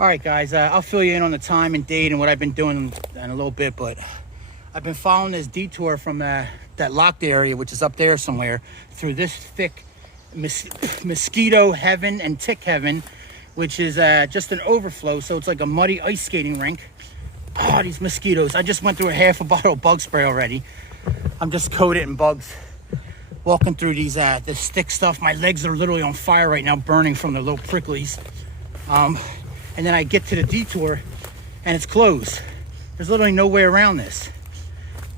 All right, guys, I'll fill you in on the time and date and what I've been doing in a little bit, but I've been following this detour from that locked area, which is up there somewhere, through this thick mosquito heaven and tick heaven, which is just an overflow. So it's like a muddy ice skating rink. Oh, these mosquitoes. I just went through a half a bottle of bug spray already. I'm just coated in bugs. Walking through these this stick stuff. My legs are literally on fire right now, burning from the little pricklies. And then I get to the detour and it's closed. There's literally no way around this.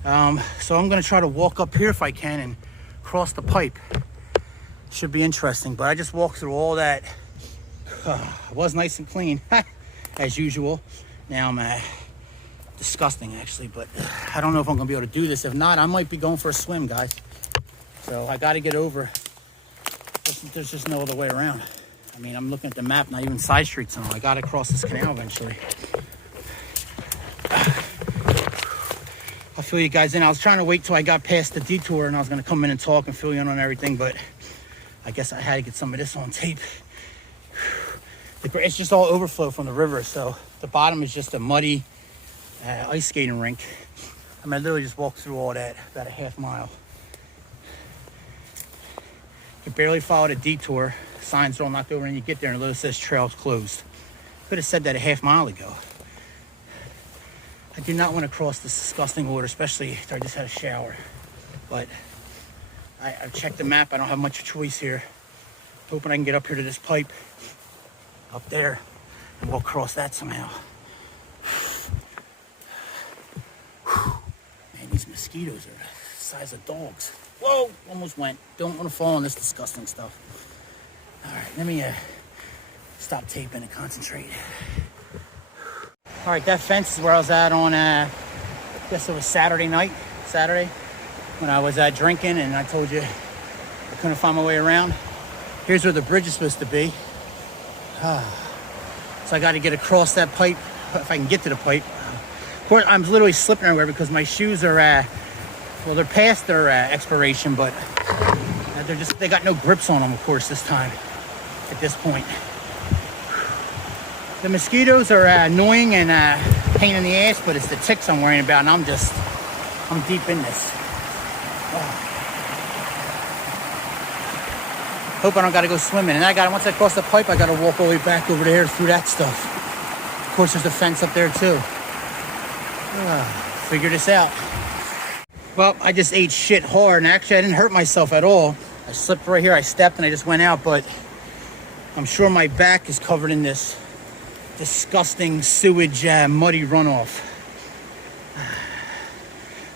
So I'm gonna try to walk up here if I can and cross the pipe. Should be interesting, but I just walked through all that. It was nice and clean, as usual. Now I'm disgusting actually, but I don't know if I'm gonna be able to do this. If not, I might be going for a swim, guys. So I gotta get over. There's just no other way around. I mean, I'm looking at the map, not even side streets and all. I gotta cross this canal eventually. I'll fill you guys in. I was trying to wait till I got past the detour and I was gonna come in and talk and fill you in on everything, but I guess I had to get some of this on tape. It's just all overflow from the river, so the bottom is just a muddy ice skating rink. I mean, I literally just walked through all that, about a half mile. You barely followed a detour. Signs are all knocked over and you get there and it literally says trail's closed. Could have said that a half mile ago. I do not want to cross this disgusting water, especially after I just had a shower. But I've checked the map. I don't have much choice here. Hoping I can get up here to this pipe up there and we'll cross that somehow. Man, these mosquitoes are the size of dogs. Whoa, almost went. Don't want to fall on this disgusting stuff. All right, let me stop taping and concentrate. All right, that fence is where I was at on, I guess it was Saturday, when I was drinking and I told you I couldn't find my way around. Here's where the bridge is supposed to be. So I got to get across that pipe, if I can get to the pipe. Of course, I'm literally slipping everywhere because my shoes are, well, they're past their expiration, but they got no grips on them, of course, this time, at this point. The mosquitoes are annoying and pain in the ass, but it's the ticks I'm worrying about, and I'm deep in this. Hope I don't gotta go swimming. And once I cross the pipe, I gotta walk all the way back over there through that stuff. Of course, there's a fence up there too. Figure this out. Well, I just ate shit hard, and actually I didn't hurt myself at all. I slipped right here, I stepped and I just went out, but I'm sure my back is covered in this disgusting sewage, muddy runoff.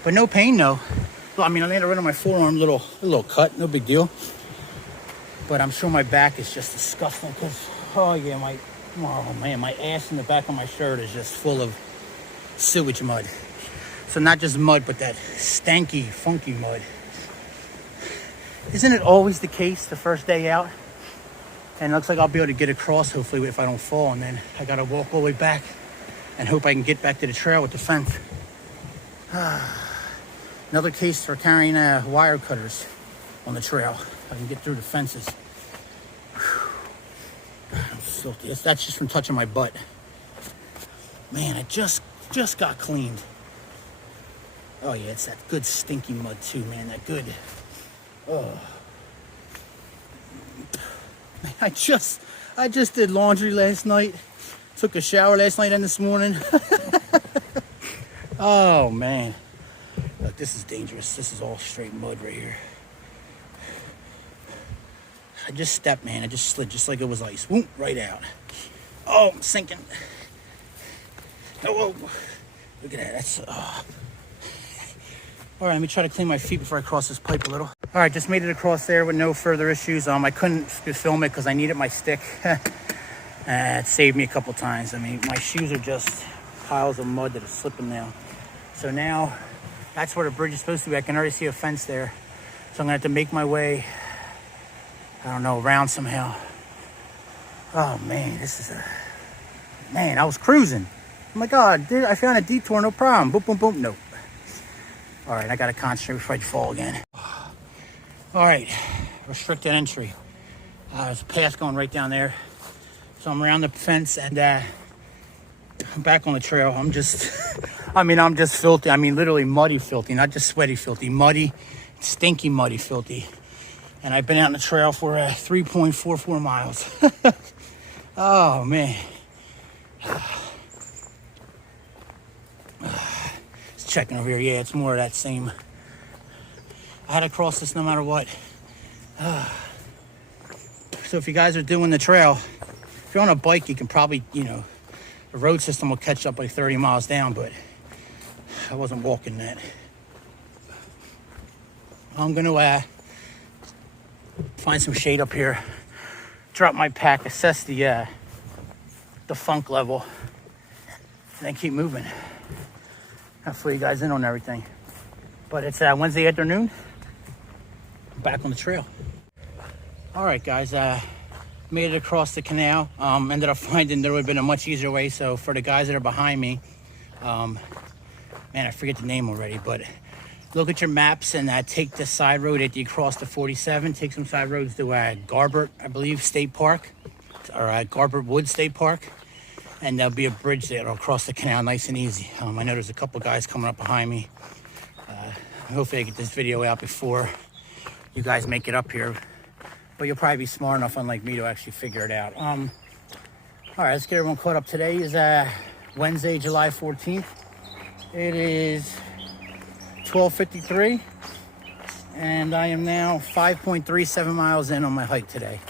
But no pain though. Well, I mean, I landed right on my forearm, a little cut, no big deal. But I'm sure my back is just disgusting because, oh man, my ass and the back of my shirt is just full of sewage mud. So not just mud, but that stanky, funky mud. Isn't it always the case the first day out? And it looks like I'll be able to get across, hopefully, if I don't fall. And then I got to walk all the way back and hope I can get back to the trail with the fence. Another case for carrying wire cutters on the trail. I can get through the fences. God, I'm filthy. That's just from touching my butt. Man, I just got cleaned. Oh yeah, it's that good stinky mud too, man. That good. Oh. Man, I just did laundry last night. Took a shower last night and this morning. Oh man. Look, this is dangerous. This is all straight mud right here. I just stepped, man. I just slid just like it was ice. Whoop, right out. Oh, I'm sinking. Oh, whoa. Look at that. That's... All right, let me try to clean my feet before I cross this pipe a little. All right, just made it across there with no further issues. I couldn't film it because I needed my stick. It saved me a couple times. I mean, my shoes are just piles of mud that are slipping now. So now, that's where the bridge is supposed to be. I can already see a fence there. So I'm gonna have to make my way, I don't know, around somehow. Oh man, man, I was cruising. Oh my God, dude, I found a detour, no problem. Boom, boom, boom, nope. All right, I gotta concentrate before I fall again. All right, restricted entry. There's a path going right down there. So I'm around the fence and I'm back on the trail. I'm just filthy. I mean, literally muddy filthy, not just sweaty filthy, muddy, stinky muddy filthy. And I've been out on the trail for 3.44 miles. Oh, man. Just checking over here. Yeah, it's more of that same. I had to cross this no matter what. So if you guys are doing the trail, if you're on a bike, you can probably, the road system will catch up like 30 miles down, but I wasn't walking that. I'm going to find some shade up here, drop my pack, assess the funk level, and then keep moving. I'll fill you guys in on everything. But it's Wednesday afternoon. I'm back on the trail. All right, guys, made it across the canal. Ended up finding there would have been a much easier way. So for the guys that are behind me, man, I forget the name already, but look at your maps and take the side road after you cross the 47. Take some side roads to Garbert, I believe, State Park, or Garbert Woods State Park. And there'll be a bridge there that'll cross the canal nice and easy. I know there's a couple guys coming up behind me. Hopefully I get this video out before you guys make it up here. But you'll probably be smart enough, unlike me, to actually figure it out. All right, let's get everyone caught up. Today is Wednesday, July 14th. It is 12:53, and I am now 5.37 miles in on my hike today.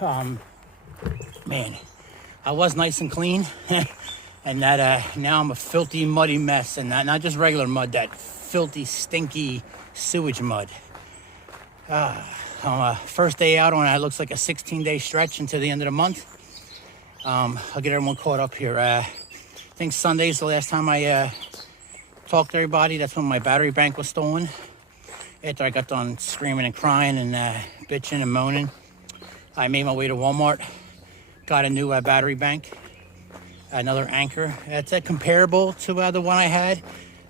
Man, I was nice and clean, and that now I'm a filthy, muddy mess, and not just regular mud, that filthy, stinky sewage mud. First day out on it looks like a 16-day stretch into the end of the month. I'll get everyone caught up here. I think Sunday's the last time I talked to everybody. That's when my battery bank was stolen. After I got done screaming and crying and bitching and moaning, I made my way to Walmart, got a new battery bank, another Anchor. It's comparable to the one I had.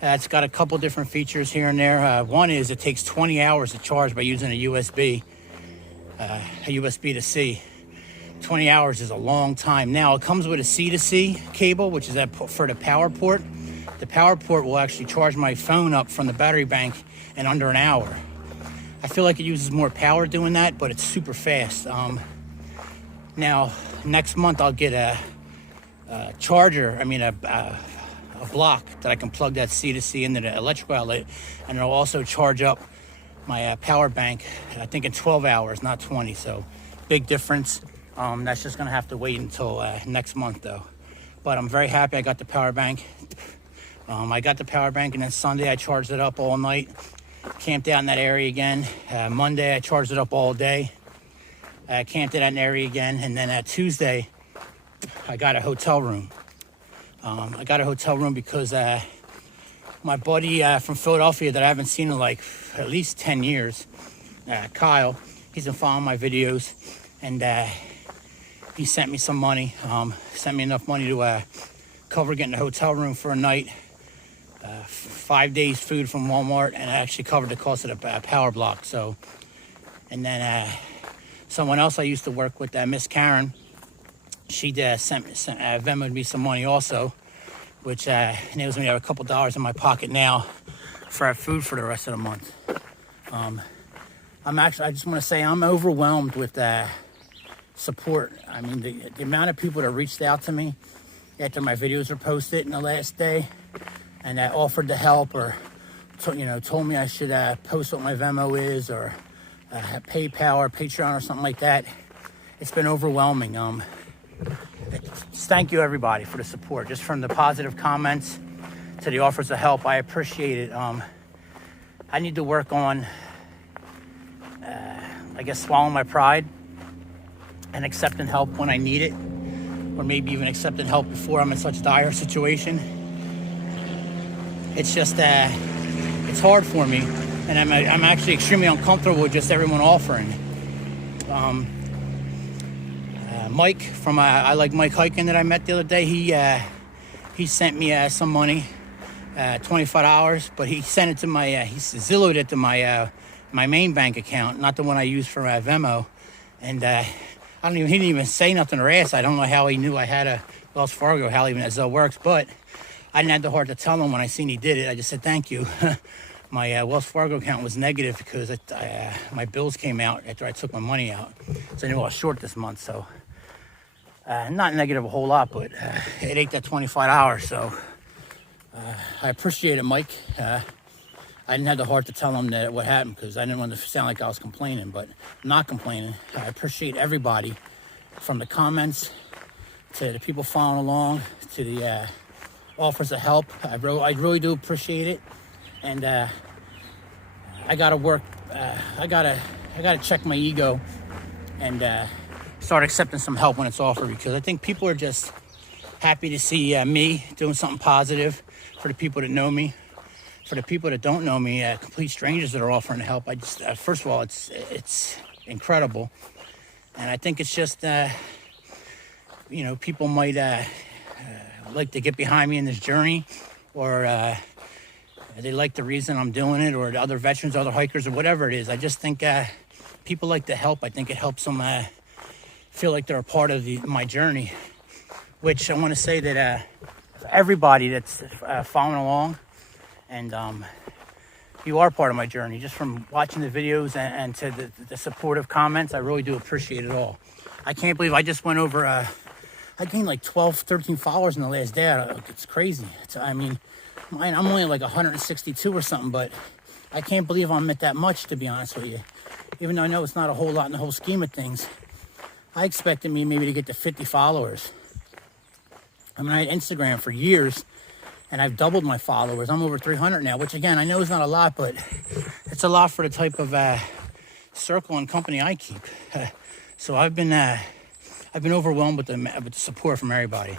It's got a couple different features here and there. One is it takes 20 hours to charge by using a USB to C. 20 hours is a long time. Now, it comes with a C to C cable, which is for the power port. The power port will actually charge my phone up from the battery bank in under an hour. I feel like it uses more power doing that, but it's super fast. Now, next month I'll get a charger, a block that I can plug that C to C into the electrical outlet, and it'll also charge up my power bank, I think in 12 hours, not 20, so big difference. That's just gonna have to wait until next month though. But I'm very happy I got the power bank. I got the power bank, and then Sunday I charged it up all night, camped out in that area again. Monday I charged it up all day, camped in that area again, and then Tuesday I got a hotel room. I got a hotel room because my buddy from Philadelphia that I haven't seen in like at least 10 years, Kyle, he's been following my videos, and he sent me some money, sent me enough money to cover getting a hotel room for a night, 5 days food from Walmart, and I actually covered the cost of the power block. So, and then someone else I used to work with, Miss Karen, she Venmoed me some money also, which enables me to have a couple dollars in my pocket now for food for the rest of the month. I just want to say I'm overwhelmed with support. I mean, the amount of people that reached out to me after my videos were posted in the last day, and that offered to help, or told me I should post what my Venmo is, or PayPal or Patreon or something like that. It's been overwhelming. Thank you everybody for the support, just from the positive comments to the offers of help. I appreciate it. I need to work on swallowing my pride and accepting help when I need it, or maybe even accepting help before I'm in such dire situation. It's just it's hard for me, and I'm actually extremely uncomfortable with just everyone offering. Mike from I Like Mike Hiking that I met the other day, he sent me some money, $25, but he sent it to my he Zillowed it to my main bank account, not the one I use for Venmo. And he didn't even say nothing or ask. I don't know how he knew I had a Wells Fargo, how even that Zelle works, but I didn't have the heart to tell him when I seen he did it. I just said, thank you. My Wells Fargo account was negative because my bills came out after I took my money out. So I knew I was short this month, so not negative a whole lot, but it ate that $25. So I appreciate it, Mike. I didn't have the heart to tell him that what happened because I didn't want to sound like I was complaining, but I'm not complaining. I appreciate everybody from the comments to the people following along to the offers of help. I really do appreciate it, and I gotta work. I gotta check my ego and start accepting some help when it's offered, because I think people are just happy to see me doing something positive for the people that know me. For the people that don't know me, complete strangers that are offering to help, I just first of all, it's incredible, and I think it's just people might like to get behind me in this journey, or they like the reason I'm doing it, or the other veterans, other hikers, or whatever it is. I just think people like to help. I think it helps them feel like they're a part of my journey, which I want to say that for everybody that's following along, and you are part of my journey, just from watching the videos and to the supportive comments. I really do appreciate it all. I can't believe I just went over, I gained like 12, 13 followers in the last day. It's crazy. I'm only like 162 or something, but I can't believe I'm at that much, to be honest with you. Even though I know it's not a whole lot in the whole scheme of things. I expected me maybe to get to 50 followers. I mean, I had Instagram for years, and I've doubled my followers. I'm over 300 now, which again, I know is not a lot, but it's a lot for the type of circle and company I keep. So I've been overwhelmed with the support from everybody.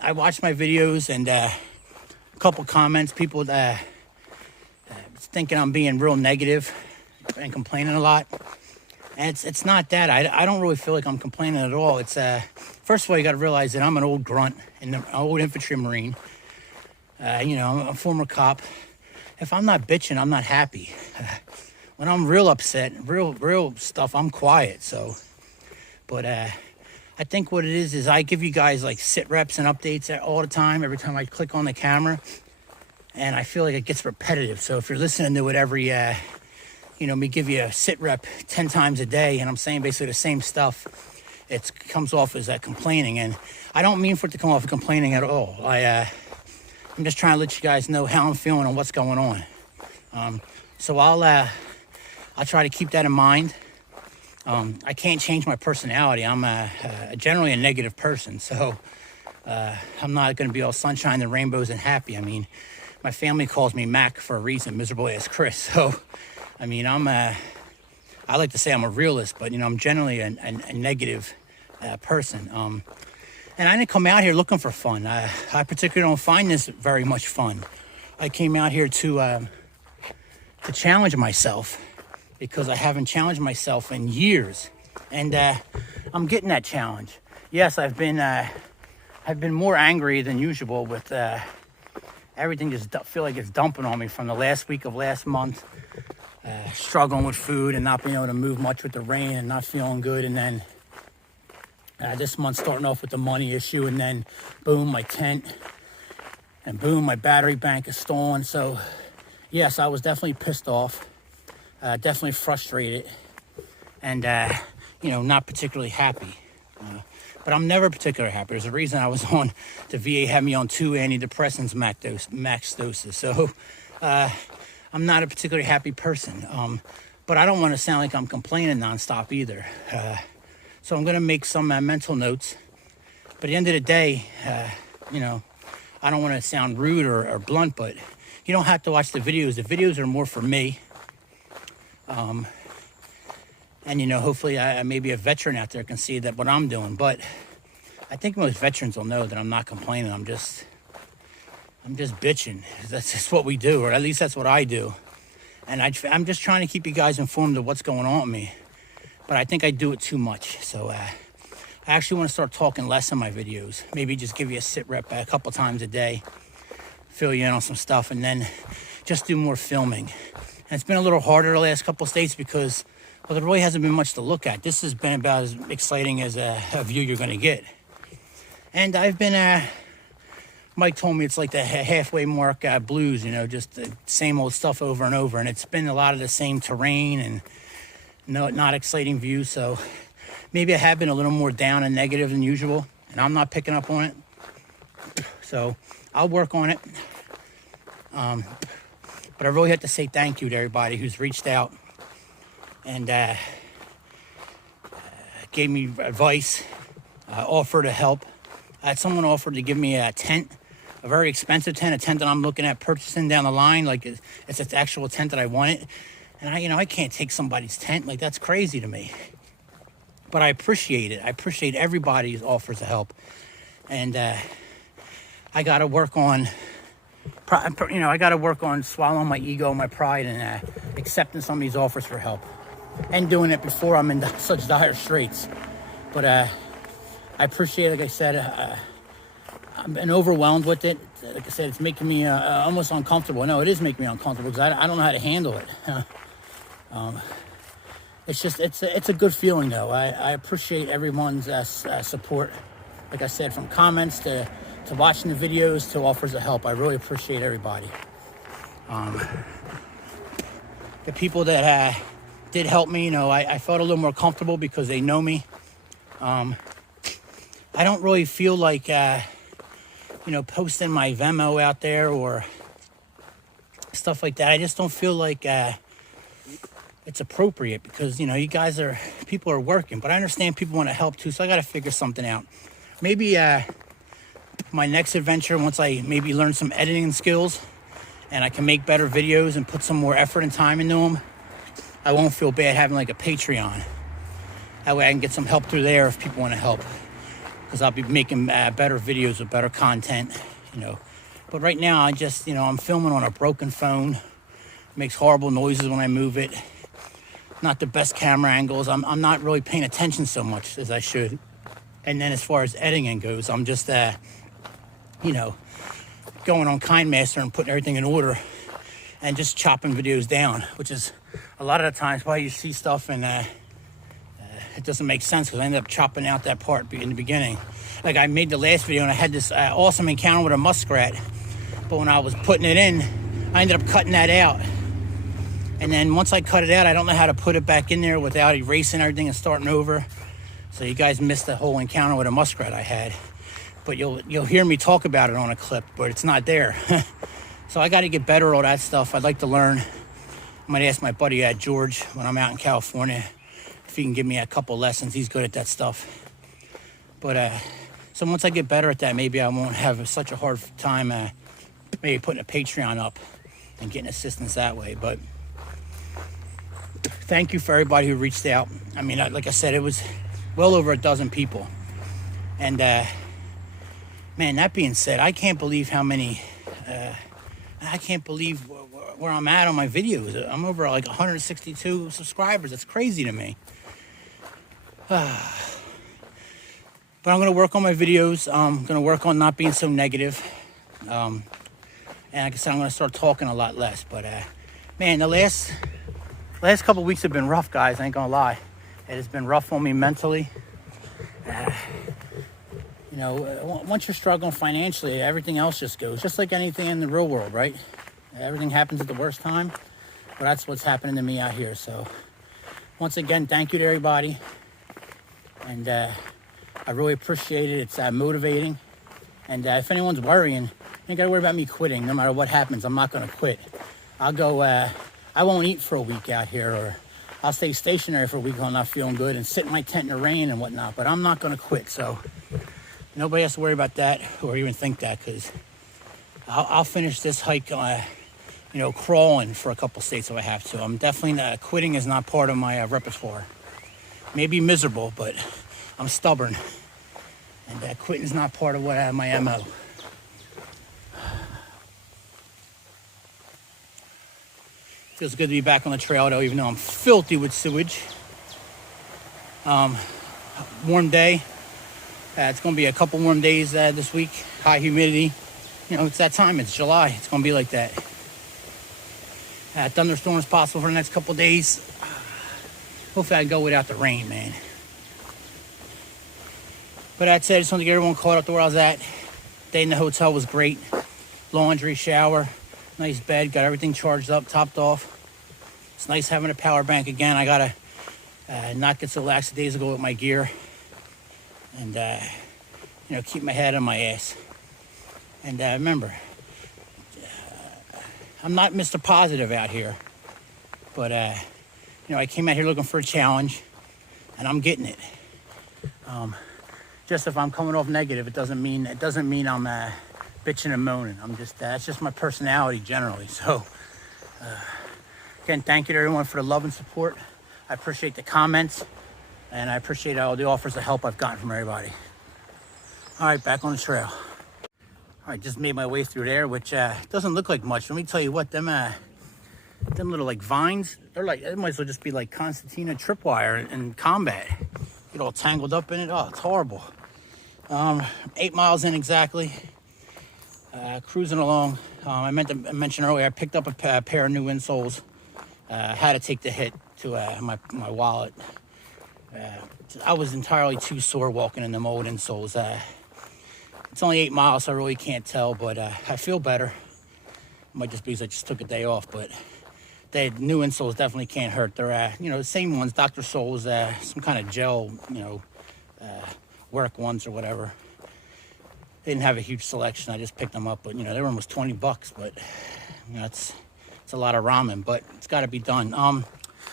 I watched my videos, and a couple comments, people thinking I'm being real negative and complaining a lot. And it's not that. I don't really feel like I'm complaining at all. It's first of all, you got to realize that I'm an old grunt, an old infantry marine. I'm a former cop. If I'm not bitching, I'm not happy. When I'm real upset, real stuff, I'm quiet. So, but I think what it is I give you guys like sit reps and updates all the time. Every time I click on the camera, and I feel like it gets repetitive. So if you're listening to it every, me give you a sit rep 10 times a day, and I'm saying basically the same stuff, it comes off as complaining, and I don't mean for it to come off as complaining at all. I'm just trying to let you guys know how I'm feeling and what's going on. So I'll try to keep that in mind. I can't change my personality. I'm generally a negative person, so I'm not going to be all sunshine and rainbows and happy. I mean, my family calls me Mac for a reason, miserable as Chris. So, I mean, I like to say I'm a realist, but I'm generally a negative person. And I didn't come out here looking for fun. I particularly don't find this very much fun. I came out here to challenge myself, because I haven't challenged myself in years, and I'm getting that challenge. Yes, I've been more angry than usual with everything. Just feel like it's dumping on me from the last week of last month, struggling with food and not being able to move much with the rain and not feeling good, and then this month starting off with the money issue, and then boom, my tent, and boom, my battery bank is stolen. So yes, I was definitely pissed off. Definitely frustrated, and not particularly happy, but I'm never particularly happy. There's a reason I was on, the VA had me on 2 antidepressants max doses, so I'm not a particularly happy person, but I don't want to sound like I'm complaining nonstop either, so I'm going to make some mental notes. But at the end of the day, I don't want to sound rude or blunt, but you don't have to watch the videos. The videos are more for me. And hopefully maybe a veteran out there can see that what I'm doing, but I think most veterans will know that I'm not complaining. I'm just bitching. That's just what we do, or at least that's what I do. And I'm just trying to keep you guys informed of what's going on with me, but I think I do it too much. So I actually want to start talking less in my videos. Maybe just give you a sit rep a couple times a day, fill you in on some stuff, and then just do more filming. And it's been a little harder the last couple of states because Well, there really hasn't been much to look at. This has been about as exciting as a view you're going to get. And I've been, Mike told me it's like the halfway mark blues, you know, just the same old stuff over and over. And it's been a lot of the same terrain and not exciting views. So maybe I have been a little more down and negative than usual. And I'm not picking up on it. So I'll work on it. But I really have to say thank you to everybody who's reached out and gave me advice, offered to help. I had someone offered to give me a tent, a very expensive tent, a tent that I'm looking at purchasing down the line, like it's an actual tent that I wanted. And I can't take somebody's tent, like that's crazy to me. But I appreciate it. I appreciate everybody's offers of help. And I got to work on, I got to work on swallowing my ego, my pride, and accepting some of these offers for help. And doing it before I'm in such dire straits. But I appreciate it. Like I said, I've been overwhelmed with it. Like I said, it's making me almost uncomfortable. No, it is making me uncomfortable because I don't know how to handle it. It's just, it's a good feeling though. I appreciate everyone's support. Like I said, from comments to watching the videos to offers of help. I really appreciate everybody. The people that did help me, I felt a little more comfortable because they know me. I don't really feel like, posting my Venmo out there or stuff like that. I just don't feel like it's appropriate because, people are working. But I understand people want to help too, so I got to figure something out. Maybe my next adventure, once I maybe learn some editing skills and I can make better videos and put some more effort and time into them, I won't feel bad having like a Patreon. That way I can get some help through there if people want to help. Because I'll be making better videos with better content, But right now I just, I'm filming on a broken phone. It makes horrible noises when I move it. Not the best camera angles. I'm not really paying attention so much as I should. And then as far as editing goes, I'm just, going on KindMaster and putting everything in order and just chopping videos down, which is a lot of the times why you see stuff and it doesn't make sense because I ended up chopping out that part in the beginning. Like I made the last video and I had this awesome encounter with a muskrat, but when I was putting it in, I ended up cutting that out. And then once I cut it out, I don't know how to put it back in there without erasing everything and starting over. So you guys missed the whole encounter with a muskrat I had. But you'll hear me talk about it on a clip, but it's not there. So I got to get better at all that stuff. I'd like to learn. I might ask my buddy George when I'm out in California if he can give me a couple lessons. He's good at that stuff. But so once I get better at that, maybe I won't have such a hard time maybe putting a Patreon up and getting assistance that way. But thank you for everybody who reached out. I mean, like I said, it was well over a dozen people. And man, that being said, I can't believe how many, I can't believe where I'm at on my videos. I'm over like 162 subscribers. That's crazy to me. But I'm going to work on my videos. I'm going to work on not being so negative. And like I said, I'm going to start talking a lot less. But man, the last couple weeks have been rough, guys. I ain't going to lie. It has been rough on me mentally. Once you're struggling financially, everything else just goes. Just like anything in the real world, right? Everything happens at the worst time. But that's what's happening to me out here. So once again, thank you to everybody. And I really appreciate it. It's motivating. And if anyone's worrying, you ain't got to worry about me quitting. No matter what happens, I'm not going to quit. I'll go, I won't eat for a week out here, or I'll stay stationary for a week when I'm not feeling good and sit in my tent in the rain and whatnot. But I'm not going to quit. So nobody has to worry about that or even think that, because I'll finish this hike, crawling for a couple states if I have to. I'm definitely not, quitting is not part of my repertoire. Maybe miserable, but I'm stubborn. And quitting is not part of what my MO. Feels good to be back on the trail, though, even though I'm filthy with sewage. Warm day. It's going to be a couple warm days this week. High humidity. It's that time. It's July. It's going to be like that. Thunderstorms possible for the next couple days. hopefully I can go without the rain, man. But that said, I just wanted to get everyone caught up to where I was at. Day in the hotel was great. Laundry, shower, nice bed, got everything charged up, topped off. It's nice having a power bank again. I gotta not get so lax days ago with my gear, and you know, keep my head on my ass. And remember, I'm not Mr. Positive out here, but you know, I came out here looking for a challenge, and I'm getting it. Just if I'm coming off negative, it doesn't mean I'm bitching and moaning. I'm just that's just my personality generally. So again, thank you to everyone for the love and support. I appreciate the comments, and I appreciate all the offers of help I've gotten from everybody. All right, back on the trail. All right, just made my way through there, which doesn't look like much. Let me tell you what, them little like vines, they're like, it might as well just be like concertina tripwire in combat. Get all tangled up in it. Oh, it's horrible. 8 miles in exactly. Cruising along. I meant to mention earlier, I picked up a pair of new insoles. Had to take the hit to my wallet. I was entirely too sore walking in them old insoles. It's only 8 miles, so I really can't tell, but I feel better. It might just be because I just took a day off, but the new insoles definitely can't hurt. They're, you know, the same ones, Dr. Soul's, some kind of gel, you know, work ones or whatever. They didn't have a huge selection. I just picked them up, but, you know, they were almost $20, but, you know, it's a lot of ramen, but it's got to be done.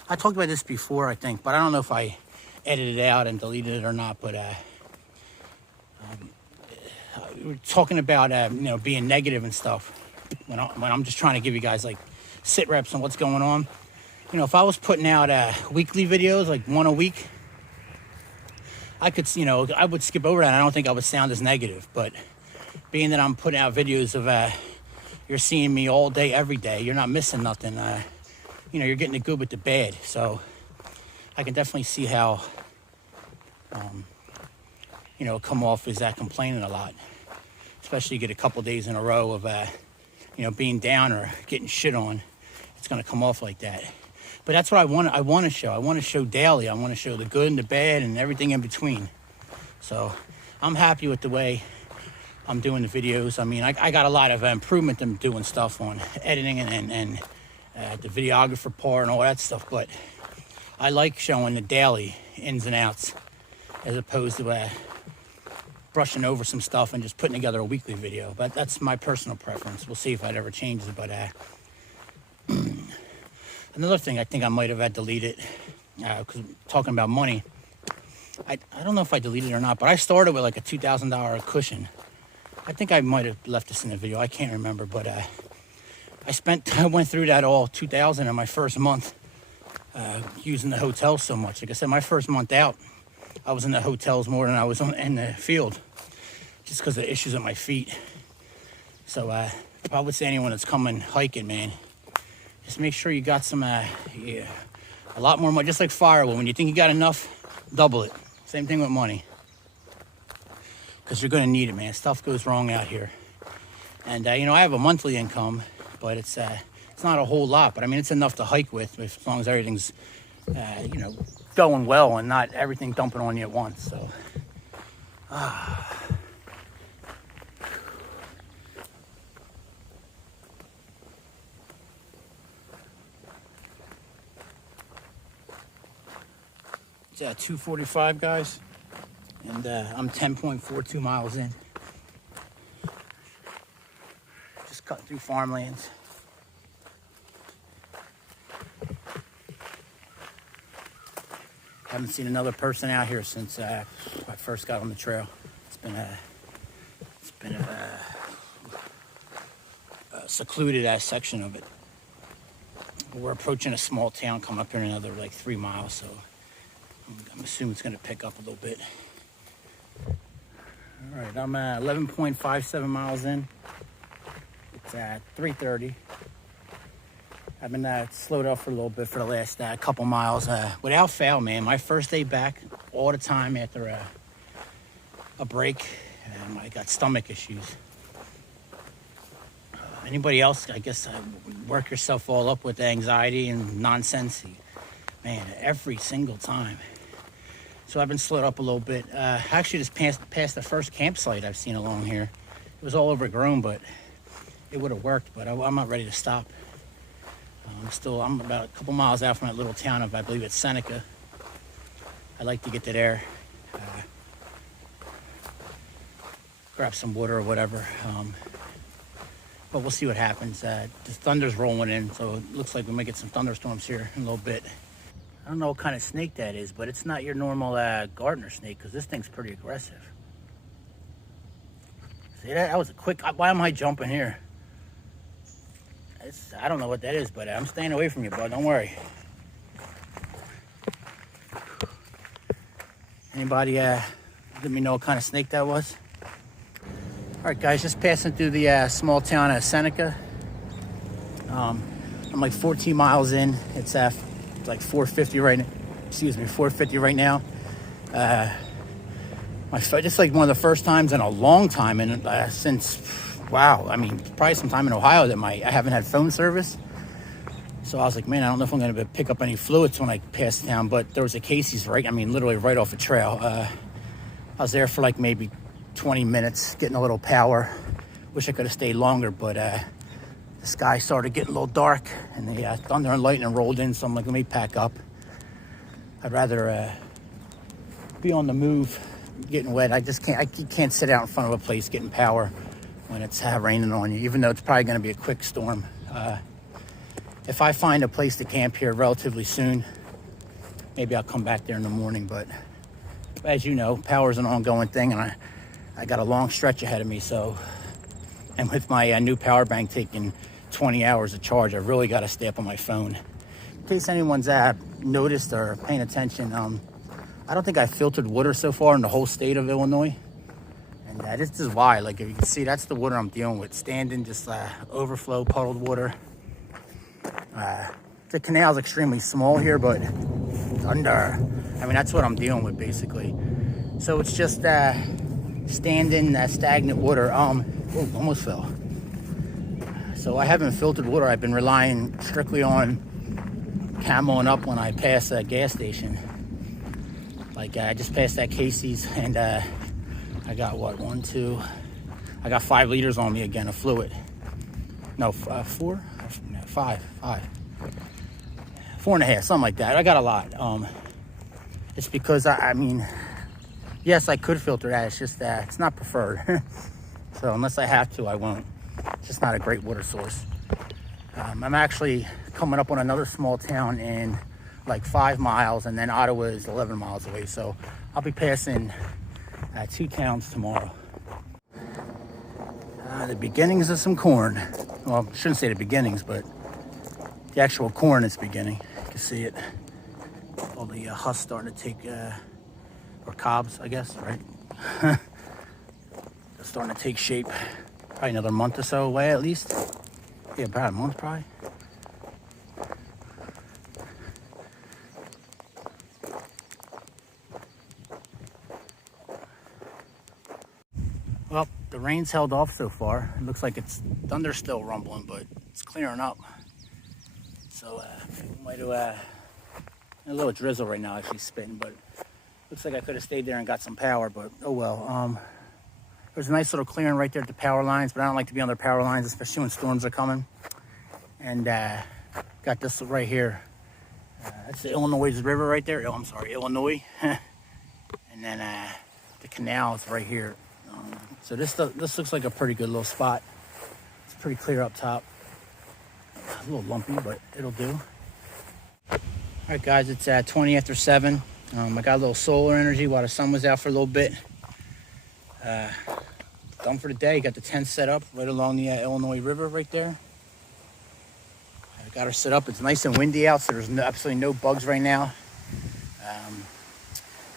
I talked about this before, I think, but I don't know if I edited it out and deleted it or not, but we're talking about, you know, being negative and stuff. When I'm just trying to give you guys, like, sit reps on what's going on. You know, if I was putting out weekly videos, like one a week, I could, you know, I would skip over that. I don't think I would sound as negative, but being that I'm putting out videos of, you're seeing me all day, every day, you're not missing nothing. You know, you're getting the good with the bad. So I can definitely see how, you know, come off as complaining a lot. Especially you get a couple days in a row of, you know, being down or getting shit on. It's going to come off like that. But that's what I want to show. I want to show daily. I want to show the good and the bad and everything in between. So I'm happy with the way I'm doing the videos. I mean, I got a lot of improvement in doing stuff on editing and the videographer part and all that stuff. But I like showing the daily ins and outs as opposed to brushing over some stuff and just putting together a weekly video. But that's my personal preference. We'll see if that ever changes. But another thing I think I might have deleted, because talking about money, I don't know if I deleted it or not, but I started with like a $2,000 cushion. I think I might have left this in the video. I can't remember, but I went through that all $2,000 in my first month using the hotel so much. Like I said, my first month out, I was in the hotels more than I was in the field, just because of the issues with my feet. So if I would say anyone that's coming hiking, man, just make sure you got some, yeah, a lot more money. Just like firewood, when you think you got enough, double it. Same thing with money, because you're going to need it, man. Stuff goes wrong out here. And you know, I have a monthly income, but it's not a whole lot. But I mean, it's enough to hike with, as long as everything's you know, going well and not everything dumping on you at once. So it's 2:45, guys, and I'm 10.42 miles in. Just cut through farmlands. Haven't seen another person out here since I first got on the trail. It's been a secluded section of it. We're approaching a small town, coming up here in another like 3 miles, so I'm assuming it's going to pick up a little bit. All right, I'm 11.57 miles in. It's 3:30. I've been slowed up for a little bit for the last couple miles. Without fail, man, my first day back all the time after a break, and I got stomach issues. Anybody else, I guess, work yourself all up with anxiety and nonsense. Man, every single time. So I've been slowed up a little bit. Actually just passed the first campsite I've seen along here. It was all overgrown, but it would have worked, but I'm not ready to stop. I'm about a couple miles out from that little town of, I believe it's Seneca. I'd like to get to there, grab some water or whatever. But we'll see what happens. The thunder's rolling in, so it looks like we might get some thunderstorms here in a little bit. I don't know what kind of snake that is, but it's not your normal gardener snake, because this thing's pretty aggressive. See that? That was a quick... Why am I jumping here? I don't know what that is, but I'm staying away from you, bud. Don't worry. Anybody let me know what kind of snake that was? All right, guys, just passing through the small town of Seneca. I'm like 14 miles in. It's like 4:50 right now. Excuse me, 4:50 right now. Just like one of the first times in a long time, and since, wow, I mean, probably sometime in Ohio that I haven't had phone service. So I was like, man, I don't know if I'm going to pick up any fluids when I pass town, but there was a Casey's literally right off the trail. I was there for like maybe 20 minutes, getting a little power. Wish I could have stayed longer, but the sky started getting a little dark, and the thunder and lightning rolled in, so I'm like, let me pack up. I'd rather be on the move, getting wet. I can't sit out in front of a place getting power when it's raining on you, even though it's probably going to be a quick storm. If I find a place to camp here relatively soon, maybe I'll come back there in the morning, but as you know, power is an ongoing thing, and I got a long stretch ahead of me, so, and with my new power bank taking 20 hours to charge, I really got to stay up on my phone. In case anyone's noticed or paying attention, I don't think I filtered water so far in the whole state of Illinois, and this is why. Like, if you can see, that's the water I'm dealing with, standing, just overflow, puddled water. The canal's extremely small here, but that's what I'm dealing with basically. So it's just standing stagnant water. Almost fell. So I haven't filtered water. I've been relying strictly on cameling up when I pass a gas station. Like I just passed that Casey's, and I got I got 5 liters on me again of fluid. No, 4? No, 5. 4.5, something like that. I got a lot. It's because yes, I could filter that. It's just that it's not preferred. So unless I have to, I won't. It's just not a great water source. I'm actually coming up on another small town in like 5 miles, and then Ottawa is 11 miles away. So I'll be passing 2 towns tomorrow. The beginnings of some corn. Well, I shouldn't say the beginnings, but the actual corn is beginning. You can see it. All the husks starting to take, or cobs, I guess, right? They're starting to take shape. Probably another month or so away at least. Yeah, about a month probably. Well, the rain's held off so far. It looks like thunder's still rumbling, but it's clearing up. So we might have a little drizzle right now, actually spitting, but looks like I could have stayed there and got some power, but oh well. There's a nice little clearing right there at the power lines, but I don't like to be on their power lines, especially when storms are coming. And got this right here. That's the Illinois River right there. Oh, I'm sorry, Illinois. And then the canal is right here. So this looks like a pretty good little spot. It's pretty clear up top. A little lumpy, but it'll do. All right, guys, it's 20 after 7. I got a little solar energy while the sun was out for a little bit. Done for the day. Got the tent set up right along the Illinois River right there. I got her set up. It's nice and windy out, so there's absolutely no bugs right now.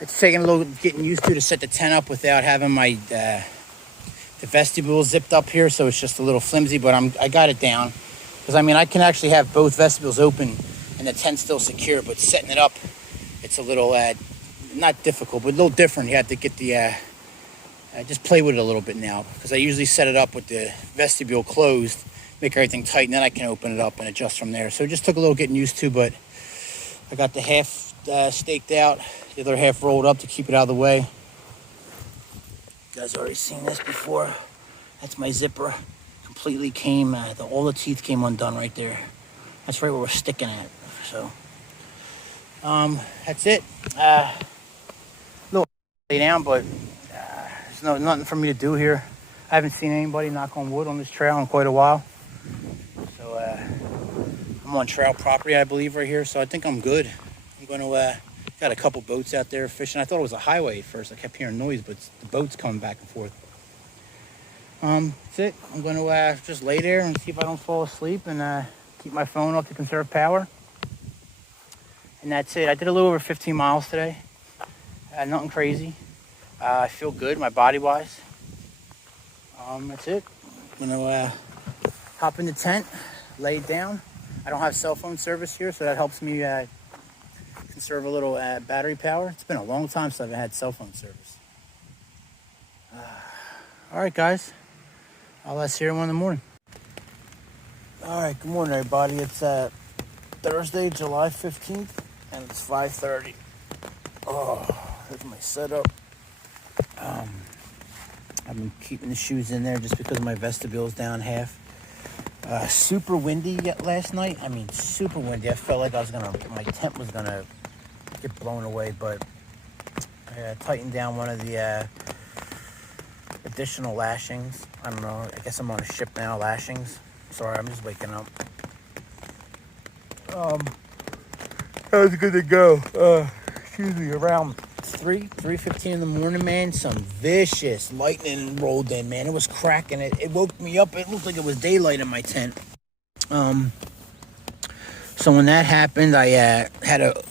It's taking a little getting used to set the tent up without having my the vestibule zipped up here, so it's just a little flimsy, but I got it down. Because I can actually have both vestibules open and the tent still secure, but setting it up, it's a little not difficult, but a little different. You have to get the just play with it a little bit now, because I usually set it up with the vestibule closed, make everything tight, and then I can open it up and adjust from there. So it just took a little getting used to, but I got the half staked out, the other half rolled up to keep it out of the way. You guys already seen this before. That's my zipper. Completely came, all the teeth came undone right there. That's right where we're sticking at. So, that's it. A little lay down, but there's nothing for me to do here. I haven't seen anybody, knock on wood, on this trail in quite a while. So, I'm on trail property, I believe, right here. So I think I'm good. I'm going to, got a couple boats out there fishing. I thought it was a highway at first. I kept hearing noise, but it's the boats coming back and forth. That's it. I'm going to just lay there and see if I don't fall asleep and keep my phone off to conserve power. And that's it. I did a little over 15 miles today. Nothing crazy. I feel good, my body-wise. That's it. I'm going to hop in the tent, lay down. I don't have cell phone service here, so that helps me conserve a little battery power. It's been a long time since I've had cell phone service. All right, guys. I'll see everyone in the morning. All right, good morning, everybody. It's Thursday, July 15th, and it's 5:30. Oh, here's my setup. I've been keeping the shoes in there just because my vestibule's down half. Super windy last night. I mean, super windy. I felt like my tent was gonna get blown away, but I tightened down one of the additional lashings. I don't know. I guess I'm on a ship now, lashings. Sorry, I'm just waking up. That was good to go. Excuse me, around 3:15 in the morning, man. Some vicious lightning rolled in, man. It was cracking. It woke me up. It looked like it was daylight in my tent. So when that happened, I had to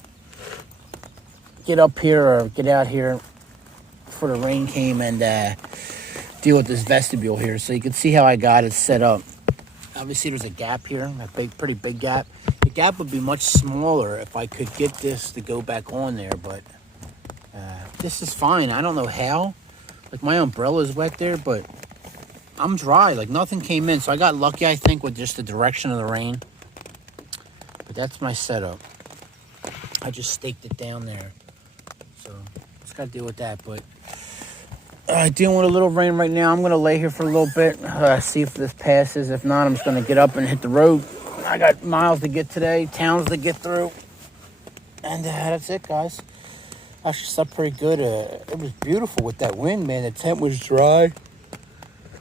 get up here or get out here before the rain came and deal with this vestibule here. So you can see how I got it set up. Obviously, there's a gap here, pretty big gap. The gap would be much smaller if I could get this to go back on there, but this is fine. I don't know how. Like, my umbrella is wet there, but I'm dry. Like, nothing came in. So I got lucky, I think, with just the direction of the rain. But that's my setup. I just staked it down there. So just got to deal with that. But dealing with a little rain right now. I'm going to lay here for a little bit, see if this passes. If not, I'm just going to get up and hit the road. I got miles to get today, towns to get through. And that's it, guys. I actually slept pretty good. It was beautiful with that wind, man. The tent was dry.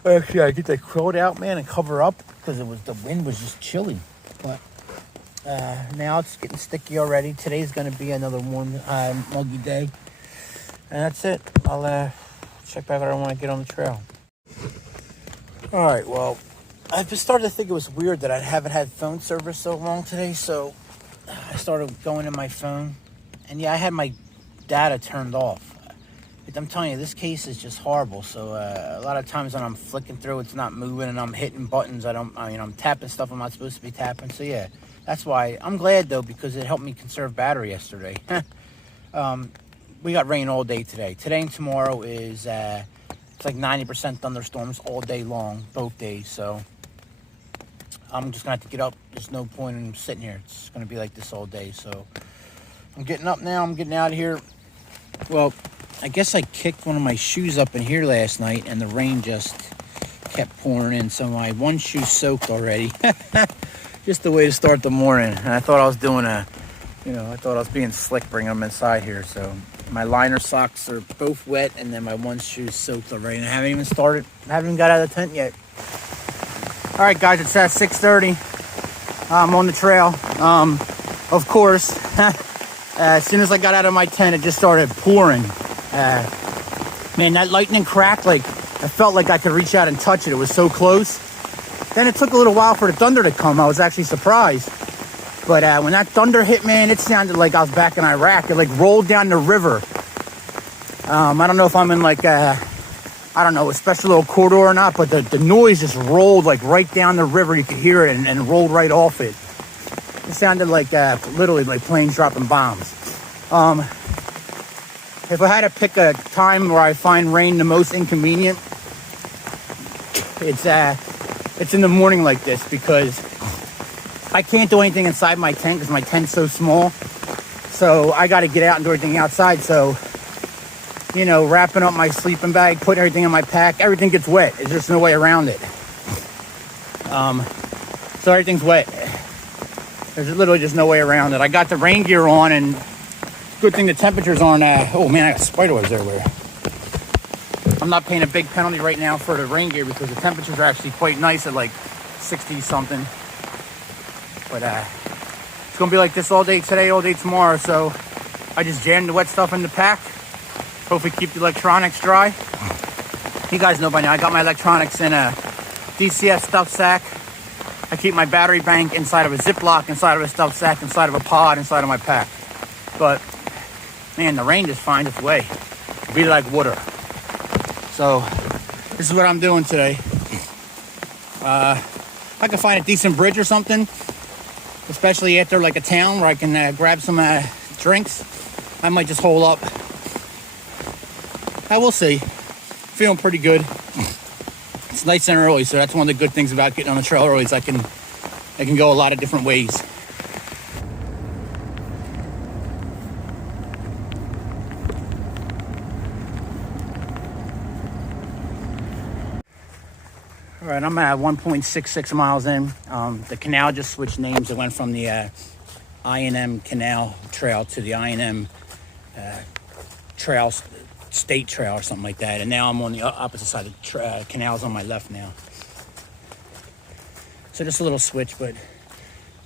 Actually, I get that quilt out, man, and cover up because the wind was just chilly. But now it's getting sticky already. Today's going to be another warm, muggy day. And that's it. I'll check back when I get on the trail. All right, well, I've just started to think it was weird that I haven't had phone service so long today. So I started going to my phone. And yeah, I had my data turned off. I'm telling you, this case is just horrible. So a lot of times when I'm flicking through, it's not moving, and I'm hitting buttons. I'm tapping stuff I'm not supposed to be tapping. So yeah, that's why. I'm glad though, because it helped me conserve battery yesterday. We got rain all day today. Today and tomorrow is it's like 90% thunderstorms all day long, both days. So I'm just gonna have to get up. There's no point in sitting here. It's gonna be like this all day. So I'm getting up now. I'm getting out of here. Well, I guess I kicked one of my shoes up in here last night, and the rain just kept pouring in. So my one shoe soaked already. Just the way to start the morning. And I thought I was doing I thought I was being slick bringing them inside here. So my liner socks are both wet, and then my one shoe's soaked already. And I haven't even started. I haven't even got out of the tent yet. All right, guys, it's at 6:30. I'm on the trail. Of course. As soon as I got out of my tent, it just started pouring. Man, that lightning crack, like, I felt like I could reach out and touch it. It was so close. Then it took a little while for the thunder to come. I was actually surprised. But when that thunder hit, man, it sounded like I was back in Iraq. It, like, rolled down the river. I don't know if I'm in, like, a special little corridor or not, but the noise just rolled, like, right down the river. You could hear it and rolled right off it. It sounded like literally like planes dropping bombs. If I had to pick a time where I find rain the most inconvenient, it's in the morning like this, because I can't do anything inside my tent because my tent's so small. So I got to get out and do everything outside. So, you know, wrapping up my sleeping bag, putting everything in my pack, everything gets wet. There's just no way around it. So everything's wet. There's literally just no way around it. I got the rain gear on, and good thing the temperatures aren't, oh man, I got spider webs everywhere. I'm not paying a big penalty right now for the rain gear because the temperatures are actually quite nice at like 60 something. But it's gonna be like this all day today, all day tomorrow. So I just jammed the wet stuff in the pack. Hopefully keep the electronics dry. You guys know by now, I got my electronics in a DCF stuff sack. I keep my battery bank inside of a Ziploc, inside of a stuff sack, inside of a pod, inside of my pack. But man, the rain just finds its way. Be like water. So this is what I'm doing today. If I can find a decent bridge or something, especially after like a town where I can grab some drinks, I might just hole up. I will see. Feeling pretty good. It's nice and early, so that's one of the good things about getting on the trail early is I can go a lot of different ways. All right, I'm at 1.66 miles in. The canal just switched names. It went from the I&M Canal Trail to the I&M Trail, State Trail or something like that. And now I'm on the opposite side of the canal's on my left now. So just a little switch, but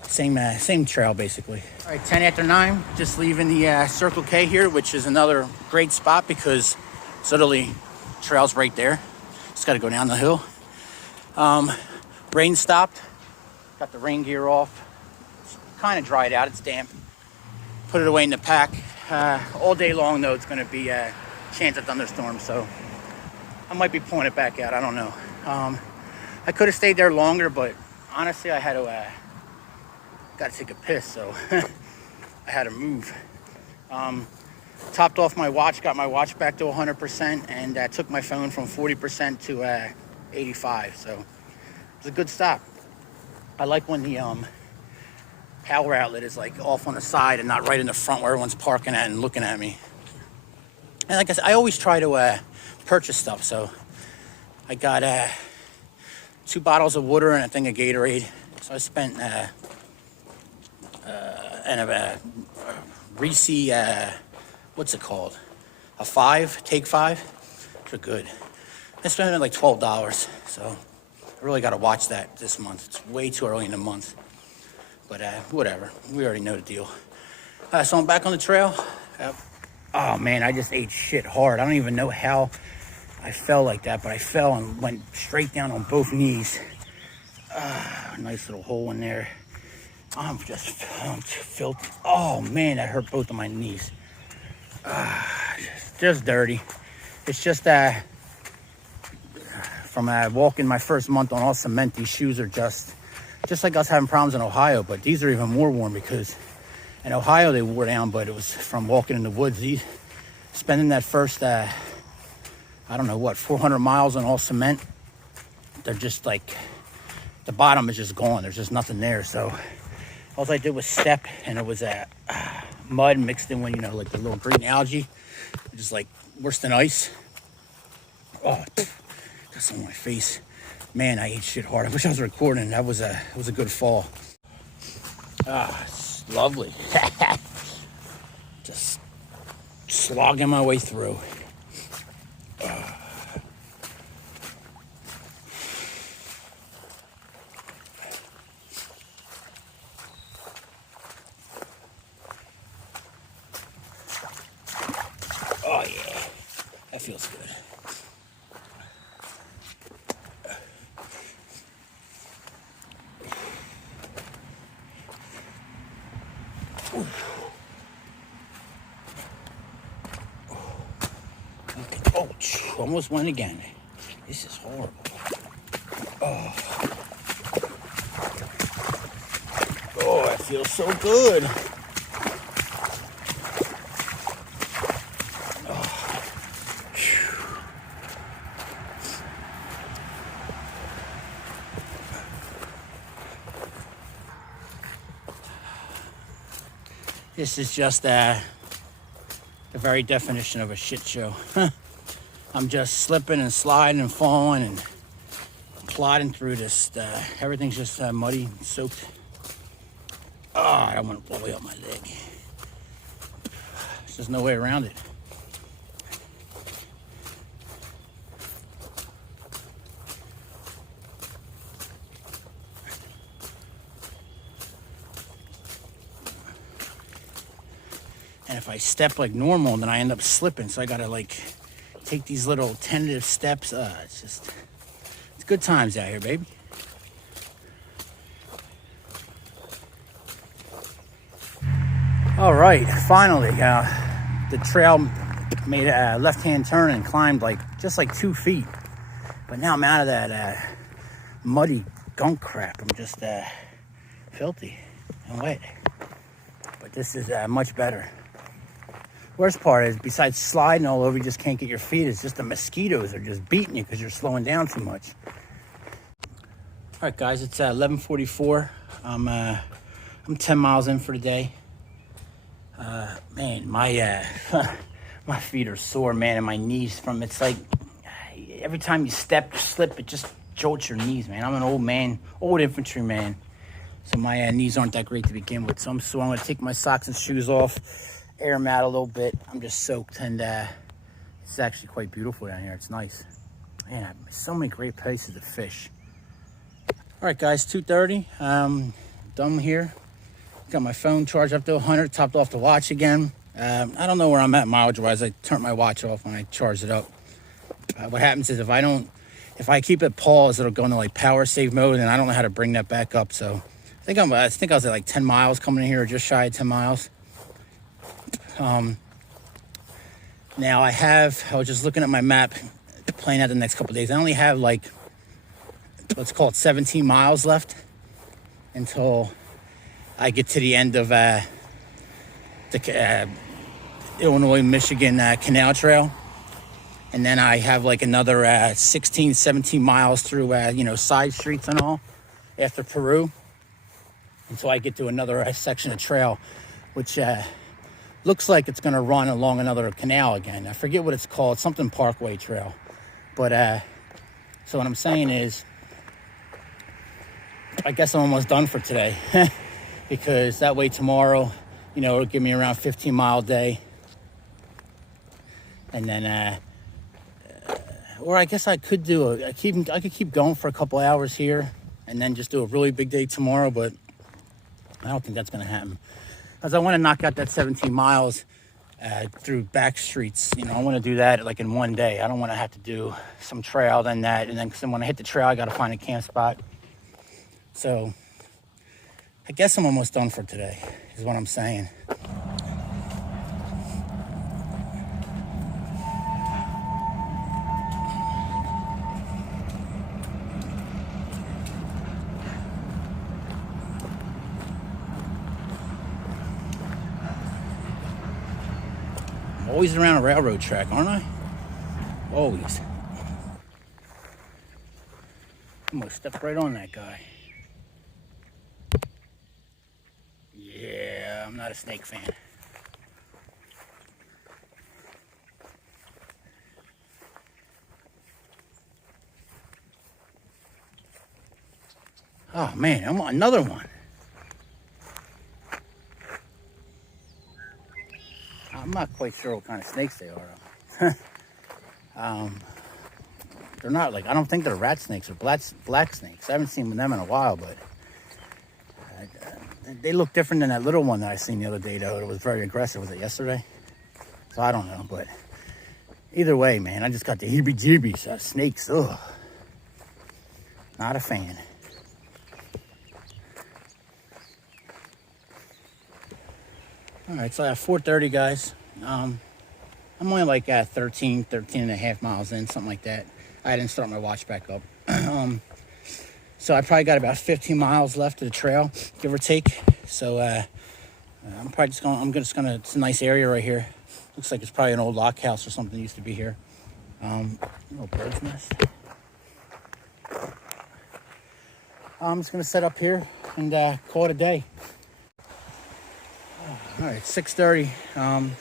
same trail basically. All right, 10 after 9, just leaving the Circle K here, which is another great spot because it's literally trail's right there. Just got to go down the hill. Rain stopped. Got the rain gear off. It's kind of dried out. It's damp. Put it away in the pack. All day long though, it's going to be a chance of thunderstorms, so I might be pulling it back out. I don't know. I could have stayed there longer, but honestly, I had to got to take a piss, so I had to move. Topped off my watch, got my watch back to 100%, and took my phone from 40% to 85. So it was a good stop. I like when the power outlet is like off on the side and not right in the front where everyone's parking at and looking at me. And like I said, I always try to purchase stuff. So I got 2 bottles of water and a thing of Gatorade. So I spent and a Reese, what's it called? A 5, take 5. They're good. I spent like $12. So I really got to watch that this month. It's way too early in the month. But whatever. We already know the deal. So I'm back on the trail. Oh man, I just ate shit hard. I don't even know how I fell like that, but I fell and went straight down on both knees. Nice little hole in there. I'm filthy. Oh man, that hurt both of my knees. Just dirty. It's just from walking my first month on all cement, these shoes are just like us having problems in Ohio, but these are even more worn because in Ohio they wore down, but it was from walking in the woods. Spending that first, I don't know what, 400 miles on all cement, they're just like, the bottom is just gone. There's just nothing there. So all I did was step, and it was mud mixed in with, you know, like the little green algae, just like worse than ice. Oh, got some on my face. Man, I ate shit hard. I wish I was recording. That was a good fall. It's lovely. Just slogging my way through. Oh yeah, that feels good. Oh, almost went again. This is horrible. Oh, it feels so good. This is just the very definition of a shit show. I'm just slipping and sliding and falling and plodding through this. Everything's just muddy and soaked. Oh, I don't want to blow up my leg. There's just no way around it. And if I step like normal, then I end up slipping. So I gotta like take these little tentative steps. It's good times out here, baby. All right, finally, the trail made a left-hand turn and climbed just like 2 feet. But now I'm out of that muddy gunk crap. I'm just filthy and wet. But this is much better. Worst part is, besides sliding all over, you just can't get your feet. It's just the mosquitoes are just beating you because you're slowing down too much. All right, guys, it's 11:44. I'm 10 miles in for the day. Man, my my feet are sore, man, and my knees from it's like every time you step or slip, it just jolts your knees, man. I'm an old man, old infantry man, so my knees aren't that great to begin with. So I'm going to take my socks and shoes off, air them out a little bit. I'm just soaked, and it's actually quite beautiful down here. It's nice. Man, so many great places to fish. All right, guys, 2:30. Done here. Got my phone charged up to 100, topped off the watch again. I don't know where I'm at mileage-wise. I turned my watch off when I charged it up. What happens is if I keep it paused, it'll go into like power save mode, and I don't know how to bring that back up. So I think I was at like 10 miles coming in here, or just shy of 10 miles. Now I was just looking at my map, playing out the next couple of days. I only have like, let's call it 17 miles left until I get to the end of the Illinois-Michigan Canal Trail. And then I have like another 16, 17 miles through, side streets and all after Peru. Until I get to another section of trail, which looks like it's going to run along another canal again. I forget what it's called, something Parkway Trail. But so what I'm saying is, I guess I'm almost done for today. Because that way tomorrow, it'll give me around 15-mile day. And then, or I guess I could I could keep going for a couple hours here and then just do a really big day tomorrow, but I don't think that's going to happen. Because I want to knock out that 17 miles through back streets. I want to do that like in one day. I don't want to have to do some trail, then that, and then when I hit the trail, I got to find a camp spot. So I guess I'm almost done for today, is what I'm saying. I'm always around a railroad track, aren't I? Always. I'm gonna step right on that guy. Yeah, I'm not a snake fan. Oh man, I want another one. I'm not quite sure what kind of snakes they are. They're not I don't think they're rat snakes or black snakes. I haven't seen them in a while, but they look different than that little one that I seen the other day, though. It was very aggressive. Was it yesterday? So I don't know, but either way, man, I just got the heebie-jeebies. Snakes, ugh. Not a fan. All right, so I have 4:30, guys. I'm only like 13 and a half miles in, something like that. I didn't start my watch back up. So I probably got about 15 miles left of the trail, give or take. So I'm probably just gonna, it's a nice area right here. Looks like it's probably an old lock house or something that used to be here. Little bird's nest. I'm just gonna set up here and call it a day. All right, 6:30. I'm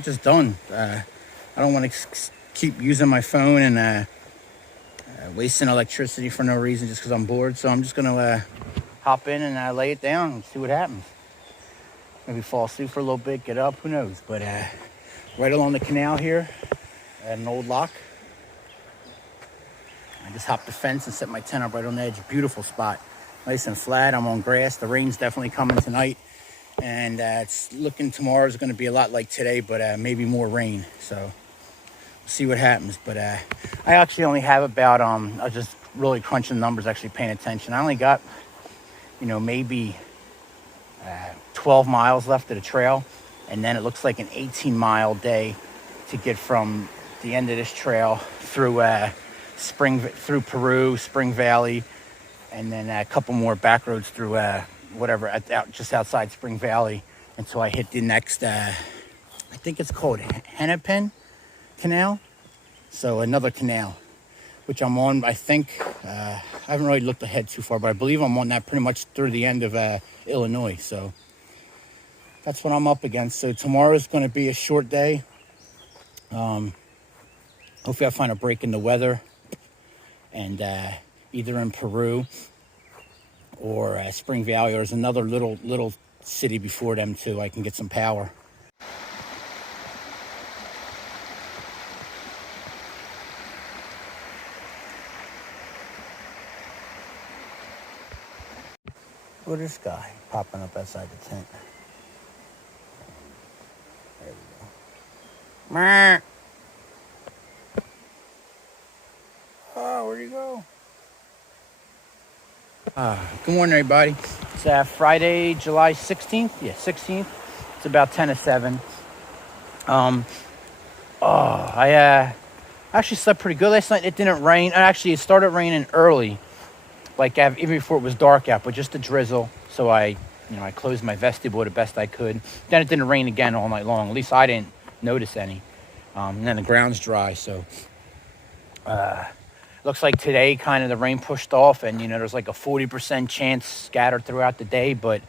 just done. I don't want to keep using my phone and wasting electricity for no reason just because I'm bored. So I'm just gonna hop in and lay it down and see what happens. Maybe fall asleep for a little bit, get up, who knows? But right along the canal here, at an old lock. I just hopped the fence and set my tent up right on the edge. Beautiful spot, nice and flat. I'm on grass. The rain's definitely coming tonight, and it's looking tomorrow's going to be a lot like today, but maybe more rain. So we'll see what happens. But I actually only have about I was just really crunching numbers, actually paying attention. I only got maybe 12 miles left of the trail, and then it looks like an 18-mile day to get from the end of this trail through through Peru, Spring Valley, and then a couple more back roads through just outside Spring Valley until I hit the next I think it's called Hennepin Canal. So another canal, which I'm on. I think I haven't really looked ahead too far, but I believe I'm on that pretty much through the end of Illinois. So that's what I'm up against. So tomorrow's going to be a short day. Hopefully I find a break in the weather, and either in Peru or Spring Valley, or there's another little city before them too. I can get some power. Look at this guy popping up outside the tent. There we go. Meh. Oh, where'd he go? Good morning, everybody. It's Friday, July 16th. Yeah, 16th. It's about 10 to 7. I actually slept pretty good last night. It didn't rain. Actually, it started raining early, like even before it was dark out, but just a drizzle. So I closed my vestibule the best I could. Then it didn't rain again all night long. At least I didn't notice any. And then the ground's dry, so looks like today kind of the rain pushed off, and there's like a 40% chance scattered throughout the day. But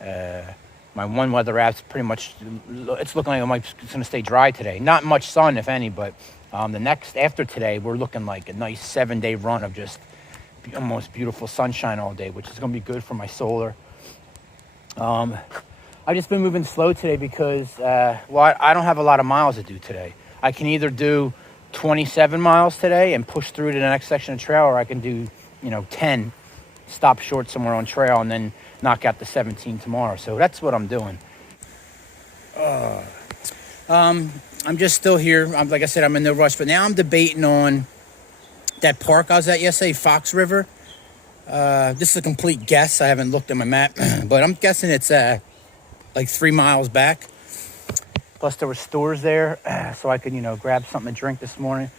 my one weather app's pretty much, it's looking like it's going to stay dry today. Not much sun, if any, but the next after today, we're looking like a nice 7-day run of just almost beautiful sunshine all day, which is going to be good for my solar. I've just been moving slow today because, I don't have a lot of miles to do today. I can either do 27 miles today and push through to the next section of trail, or I can do 10, stop short somewhere on trail, and then knock out the 17 tomorrow. So that's what I'm doing. I'm just still here. Like I said, I'm in no rush, but now I'm debating on that park I was at yesterday, Fox River. This is a complete guess. I haven't looked at my map, but I'm guessing it's like 3 miles back. Plus there were stores there, so I could, grab something to drink this morning.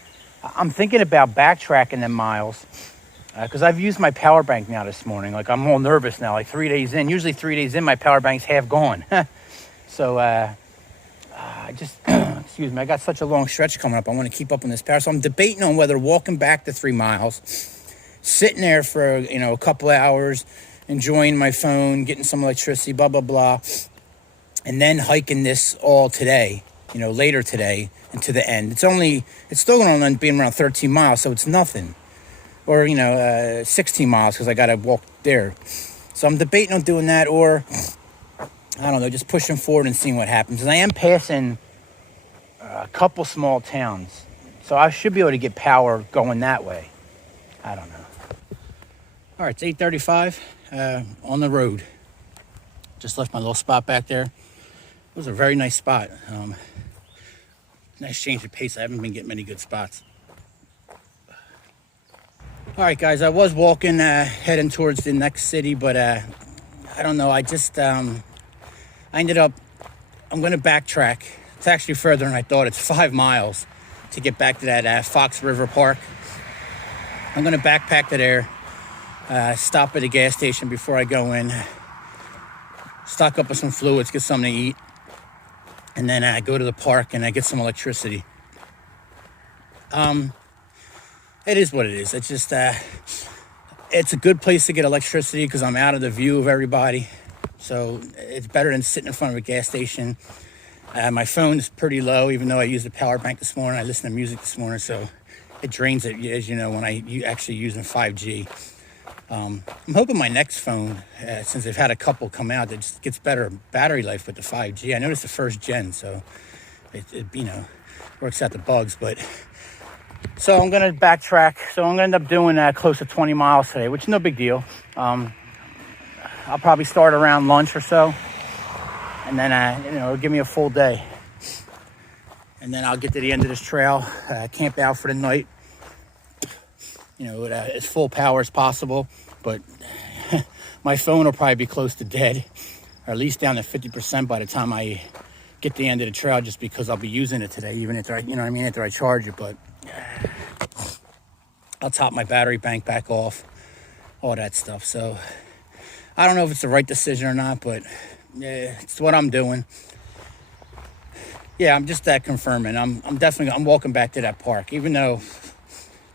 I'm thinking about backtracking them miles, because I've used my power bank now this morning. Like, I'm all nervous now, like 3 days in. Usually 3 days in, my power bank's half gone. So I just, excuse me, I got such a long stretch coming up. I want to keep up on this power. So I'm debating on whether walking back the 3 miles, sitting there for, a couple of hours, enjoying my phone, getting some electricity, blah, blah, blah, and then hiking this all today, later today and to the end. It's still going to be around 13 miles, so it's nothing. Or, 16 miles because I got to walk there. So I'm debating on doing that, or, I don't know, just pushing forward and seeing what happens. And I am passing a couple small towns, so I should be able to get power going that way. I don't know. All right, it's 8:35 on the road. Just left my little spot back there. It was a very nice spot. Nice change of pace. I haven't been getting many good spots. All right, guys, I was walking, heading towards the next city, but I don't know. I just, I ended up, I'm going to backtrack. It's actually further than I thought. It's 5 miles to get back to that Fox River Park. I'm going to backpack to there, stop at a gas station before I go in, stock up with some fluids, get something to eat, and then I go to the park and I get some electricity. It is what it is. It's just, it's a good place to get electricity because I'm out of the view of everybody. So it's better than sitting in front of a gas station. My phone is pretty low, even though I used a power bank this morning. I listened to music this morning, so it drains it, as you know, when I actually using 5G. I'm hoping my next phone, since they've had a couple come out, that just gets better battery life with the 5G. I noticed the first gen, so it works out the bugs. But so I'm gonna backtrack. So I'm gonna end up doing close to 20 miles today, which is no big deal. I'll probably start around lunch or so, and then it'll give me a full day. And then I'll get to the end of this trail, camp out for the night. As full power as possible, but my phone will probably be close to dead, or at least down to 50% by the time I get to the end of the trail, just because I'll be using it today, even after after I charge it. But I'll top my battery bank back off, all that stuff. So I don't know if it's the right decision or not, but it's what I'm doing. Yeah, I'm just confirming. I'm walking back to that park, even though,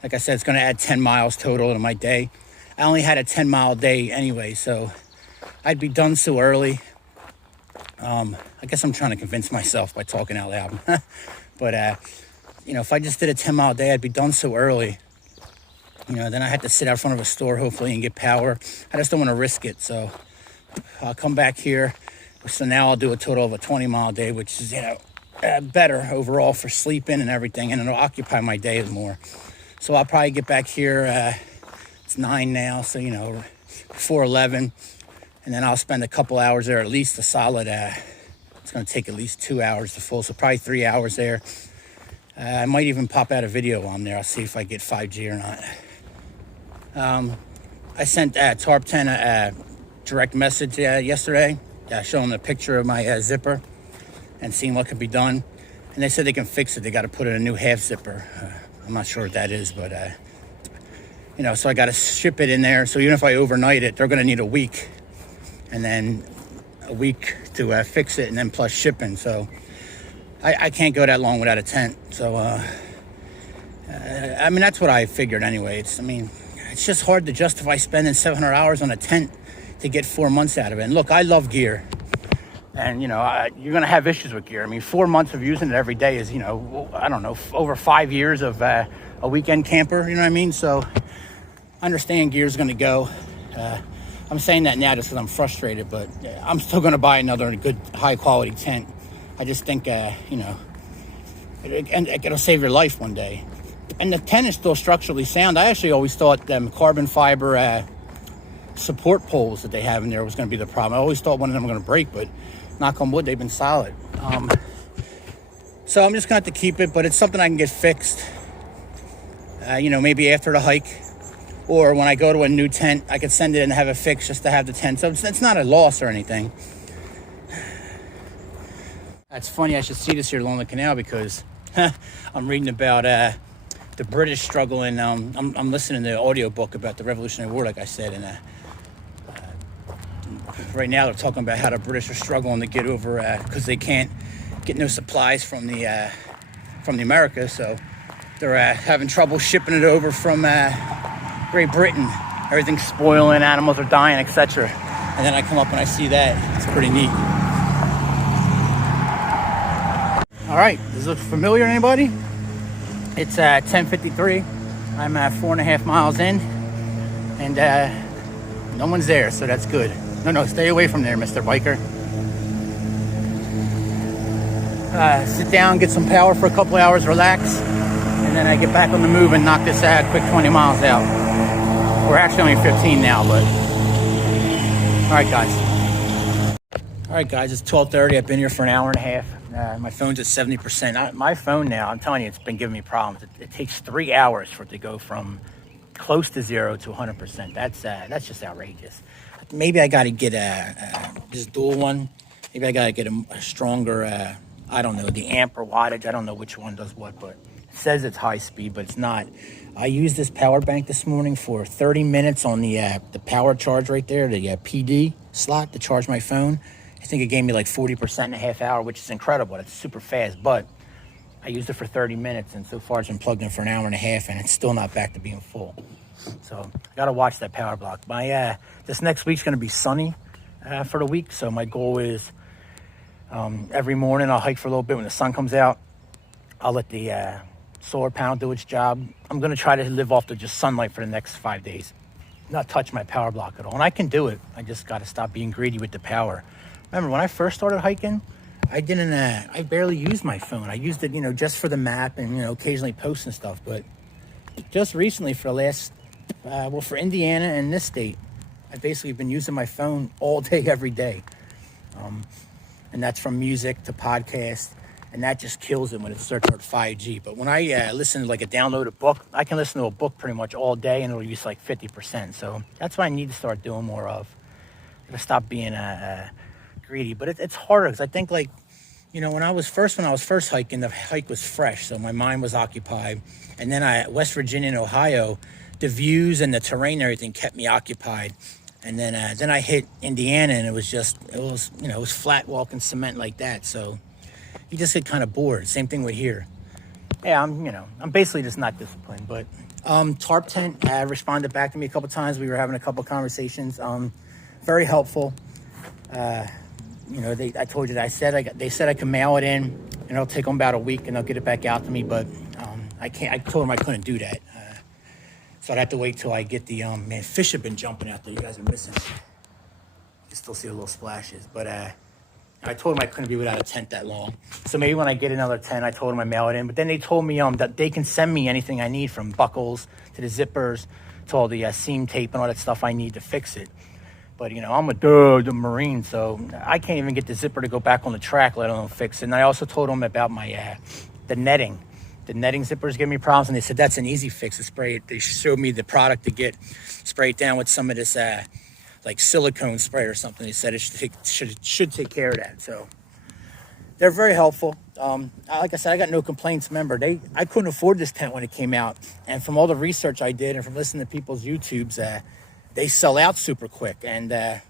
like I said, it's going to add 10 miles total to my day. I only had a 10-mile day anyway, so I'd be done so early. I guess I'm trying to convince myself by talking out loud. But, if I just did a 10-mile day, I'd be done so early. Then I had to sit out front of a store, hopefully, and get power. I just don't want to risk it, so I'll come back here. So now I'll do a total of a 20-mile day, which is, better overall for sleeping and everything, and it'll occupy my day more. So I'll probably get back here, it's 9 now, so, before 11. And then I'll spend a couple hours there, at least a solid, it's going to take at least 2 hours to full, so probably 3 hours there. I might even pop out a video on there. I'll see if I get 5G or not. I sent Tarp 10 a direct message yesterday, showing a picture of my zipper and seeing what can be done. And they said they can fix it. They got to put in a new half zipper. I'm not sure what that is, but, so I got to ship it in there. So even if I overnight it, they're going to need a week, and then a week to fix it, and then plus shipping. So I can't go that long without a tent. So, that's what I figured anyway. It's just hard to justify spending $700 on a tent to get 4 months out of it. And look, I love gear. And, you're going to have issues with gear. 4 months of using it every day is, I don't know, over 5 years of a weekend camper, you know what I mean? So I understand gear's going to go. I'm saying that now just because I'm frustrated, but I'm still going to buy another good, high-quality tent. I just think, it'll save your life one day. And the tent is still structurally sound. I actually always thought them carbon fiber support poles that they have in there was going to be the problem. I always thought one of them were going to break, but knock on wood, they've been solid. So I'm just going to have to keep it, but it's something I can get fixed. Maybe after the hike, or when I go to a new tent, I could send it and have it fixed just to have the tent. So it's not a loss or anything. That's funny. I should see this here along the canal because I'm reading about the British struggle, and I'm listening to the audiobook about the Revolutionary War, like I said, and right now they're talking about how the British are struggling to get over because they can't get no supplies from the Americas, so they're having trouble shipping it over from Great Britain. Everything's spoiling, animals are dying, etc. And then I come up and I see that. It's pretty neat. All right, does this look familiar to anybody? It's 10:53. I'm 4.5 miles in, and no one's there, so that's good. No, stay away from there, Mr. Biker. Sit down, get some power for a couple hours, relax, and then I get back on the move and knock this quick 20 miles out. We're actually only 15 now, but all right, guys. It's 12:30. I've been here for an hour and a half. My phone's at 70%. My phone now, I'm telling you, it's been giving me problems. It takes 3 hours for it to go from close to 0 to 100%. That's just outrageous. Maybe I got to get this dual one. Maybe I got to get a stronger, I don't know, the amp or wattage. I don't know which one does what, but it says it's high speed, but it's not. I used this power bank this morning for 30 minutes on the power charge right there, the PD slot to charge my phone. I think it gave me like 40% in a half hour, which is incredible. That's super fast, but I used it for 30 minutes, and so far it's been plugged in for an hour and a half, and it's still not back to being full. So I got to watch that power block. This next week's going to be sunny, for the week. So my goal is every morning I'll hike for a little bit. When the sun comes out, I'll let the solar panel do its job. I'm going to try to live off the just sunlight for the next 5 days, not touch my power block at all. And I can do it. I just got to stop being greedy with the power. Remember when I first started hiking, I barely used my phone. I used it, just for the map and, occasionally post and stuff. But just recently for the last, for Indiana and this state, I've basically been using my phone all day, every day. And that's from music to podcast. And that just kills it when it starts at 5G. But when I listen to like a downloaded book, I can listen to a book pretty much all day and it'll use like 50%. So that's what I need to start doing more of. I gotta stop being greedy. But it's harder because I think like, when I was first hiking, the hike was fresh. So my mind was occupied. And then West Virginia and Ohio, the views and the terrain and everything kept me occupied. And then I hit Indiana and it was flat walking cement like that. So you just get kind of bored. Same thing with here. Yeah, I'm basically just not disciplined. But Tarp Tent responded back to me a couple times. We were having a couple conversations. Very helpful. I told you that they said I can mail it in, and it'll take them about a week, and they'll get it back out to me. But I can't. I told them I couldn't do that, so I'd have to wait till I get the man. Fish have been jumping out there. You guys are missing. You can still see the little splashes, but I told them I couldn't be without a tent that long. So maybe when I get another tent, I told them I mail it in. But then they told me that they can send me anything I need, from buckles to the zippers to all the seam tape and all that stuff I need to fix it. But, I'm a Marine, so I can't even get the zipper to go back on the track, let alone fix it. And I also told them about my the netting. The netting zippers give me problems, and they said that's an easy fix to spray it. They showed me the product to get sprayed down with some of this like silicone spray or something. They said it should take care of that. So they're very helpful. Like I said, I got no complaints. Remember, I couldn't afford this tent when it came out, and from all the research I did and from listening to people's YouTubes, they sell out super quick. And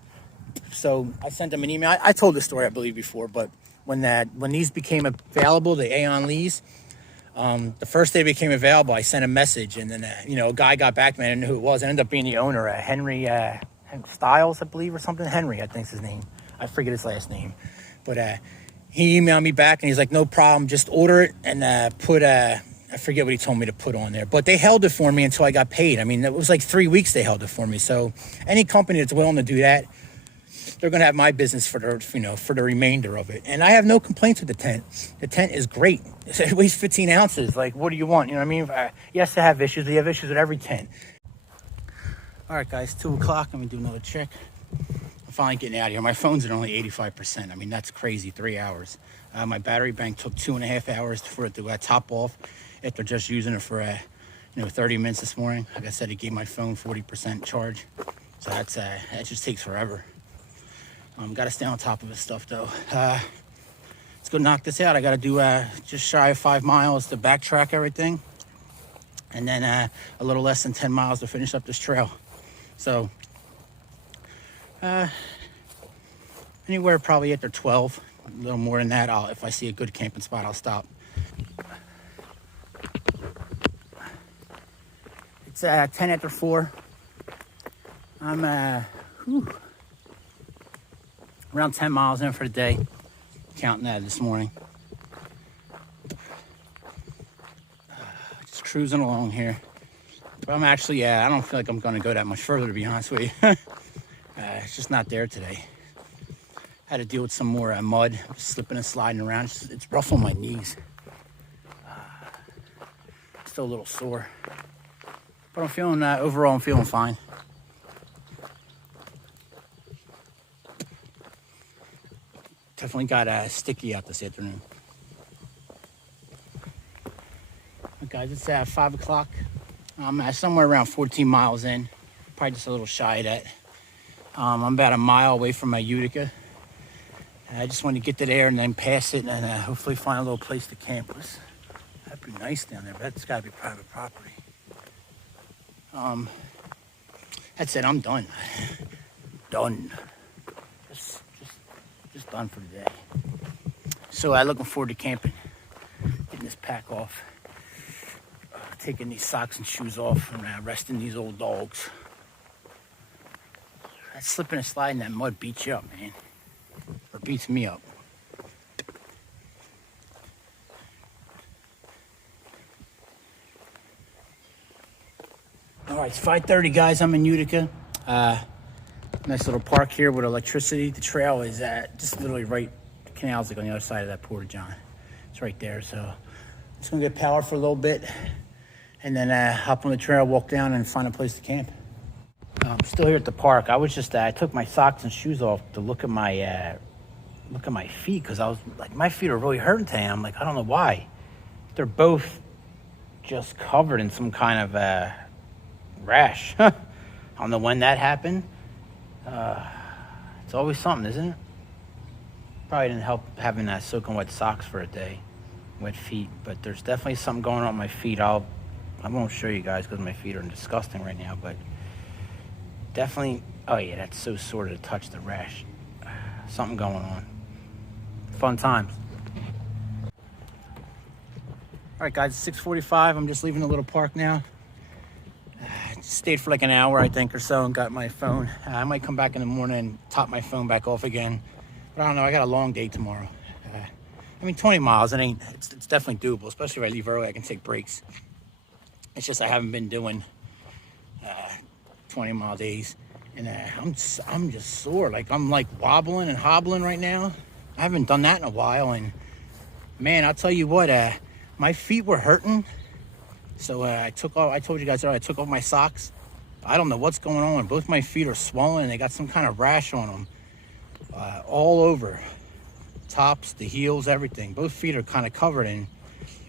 so I sent them an email. I told this story, I believe, before, but when these became available, the Aeon Lees, the first day they became available, I sent a message, and then a guy got back to me. I didn't know who it was. It ended up being the owner, Henry Styles, I believe, or something. Henry, I think's his name. I forget his last name. But he emailed me back, and he's like, no problem, just order it and put I forget what he told me to put on there, but they held it for me until I got paid. I mean, it was like 3 weeks they held it for me. So any company that's willing to do that, they're going to have my business for the remainder of it. And I have no complaints with the tent. The tent is great. It weighs 15 ounces. Like, what do you want? You know what I mean? Yes, I have issues. We have issues with every tent. All right, guys, 2 o'clock. Let me do another check. I'm finally getting out of here. My phone's at only 85%. I mean, that's crazy. 3 hours. My battery bank took 2.5 hours for it to top off after just using it for 30 minutes this morning. Like I said, it gave my phone 40% charge. So that just takes forever. Got to stay on top of this stuff, though. Let's go knock this out. I got to do just shy of 5 miles to backtrack everything. And then a little less than 10 miles to finish up this trail. So anywhere probably after 12. A little more than that. If I see a good camping spot, I'll stop. It's 10 after 4. I'm around 10 miles in for the day. Counting that this morning. Just cruising along here. But I'm actually, I don't feel like I'm going to go that much further, to be honest with you. It's just not there today. Had to deal with some more mud, slipping and sliding around. It's rough on my knees. Still a little sore. But I'm feeling, overall, I'm feeling fine. Definitely got sticky out this afternoon. Guys, it's 5 o'clock. I'm somewhere around 14 miles in. Probably just a little shy of that. I'm about a mile away from my Utica. I just want to get to there and then pass it and hopefully find a little place to camp. That'd be nice down there, but that's got to be private property. That's it. I'm done. Done. Just done for the day. So I'm looking forward to camping. Getting this pack off. Taking these socks and shoes off and resting these old dogs. That slipping and sliding, that mud beats you up, man. Or beats me up. All right, it's 5:30, guys. I'm in Utica. Nice little park here with electricity. The trail is just literally right. The canal's like on the other side of that Porta John. It's right there. So just gonna get power for a little bit, and then hop on the trail, walk down, and find a place to camp. I'm still here at the park. I was just I took my socks and shoes off to look at my feet, because I was like, my feet are really hurting today. I'm like, I don't know why. They're both just covered in some kind of rash. I don't know when that happened. It's always something, isn't it? Probably didn't help having that soaking wet socks for a day, wet feet. But there's definitely something going on with my feet. I won't show you guys because my feet are disgusting right now. But definitely, oh yeah, that's so sore to touch the rash. Something going on. Fun times. All right, guys, it's 6:45. I'm just leaving the little park now. Stayed for like an hour, I think, or so, and got my phone. I might come back in the morning and top my phone back off again. But I don't know, I got a long day tomorrow. I mean, 20 miles, it's definitely doable, especially if I leave early, I can take breaks. It's just I haven't been doing 20-mile days, and I'm just sore. Like, I'm like wobbling and hobbling right now. I haven't done that in a while, and man, I'll tell you what, my feet were hurting. So I told you guys earlier, I took off my socks. I don't know what's going on. Both my feet are swollen, and they got some kind of rash on them. All over. Tops, the heels, everything. Both feet are kind of covered. And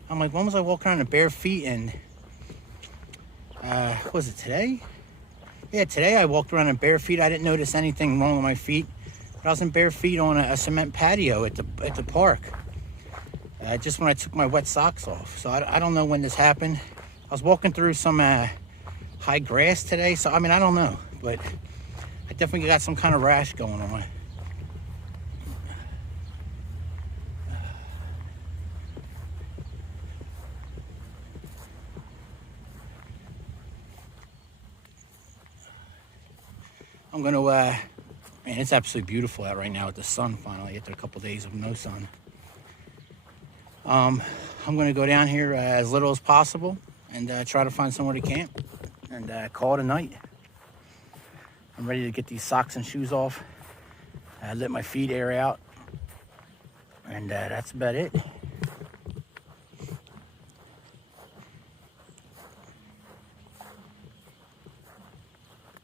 I'm like, when was I walking around in bare feet? And, was it today? Yeah, today I walked around in bare feet. I didn't notice anything wrong with my feet. But I was in bare feet on a cement patio at the park. Just when I took my wet socks off. So I don't know when this happened. I was walking through some high grass today, so I mean, I don't know, but I definitely got some kind of rash going on. I'm gonna, man, it's absolutely beautiful out right now with the sun finally after a couple days of no sun. I'm gonna go down here as little as possible and try to find somewhere to camp and call it a night. I'm ready to get these socks and shoes off, let my feet air out, and that's about it.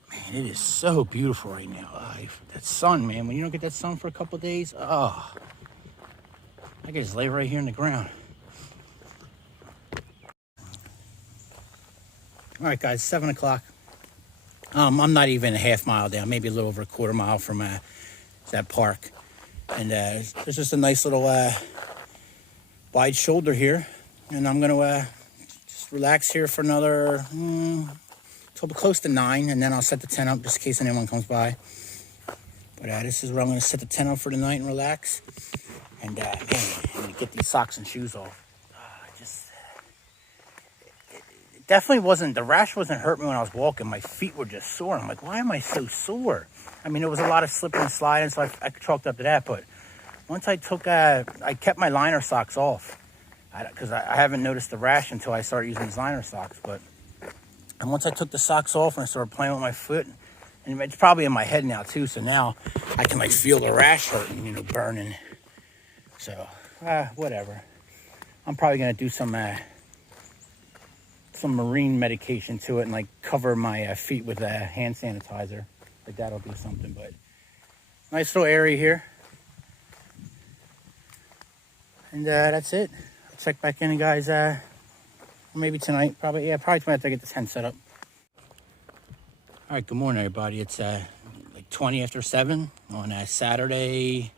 Man, it is so beautiful right now. That sun, man, when you don't get that sun for a couple days, oh, I can just lay right here in the ground. All right, guys, 7 o'clock. I'm not even a half mile down, maybe a little over a quarter mile from that park. And there's just a nice little wide shoulder here. And I'm gonna just relax here for another, till close to 9, and then I'll set the tent up just in case anyone comes by. But this is where I'm gonna set the tent up for the night and relax. And man, I'm gonna get these socks and shoes off. Definitely wasn't, the rash wasn't hurting me when I was walking. My feet were just sore. I'm like, why am I so sore? I mean, there was a lot of slipping and sliding, so I chalked up to that. But once I took, I kept my liner socks off, because I haven't noticed the rash until I started using these liner socks. And once I took the socks off and I started playing with my foot, and it's probably in my head now too, so now I can like feel the rash hurting, burning. So, whatever. I'm probably gonna do some marine medication to it and like cover my feet with hand sanitizer. Like that'll do something. But nice little area here, and that's it. I'll check back in, guys, maybe tonight, probably tonight after I get the tent set up. All right, good morning, everybody. It's like 20 after 7 on Saturday.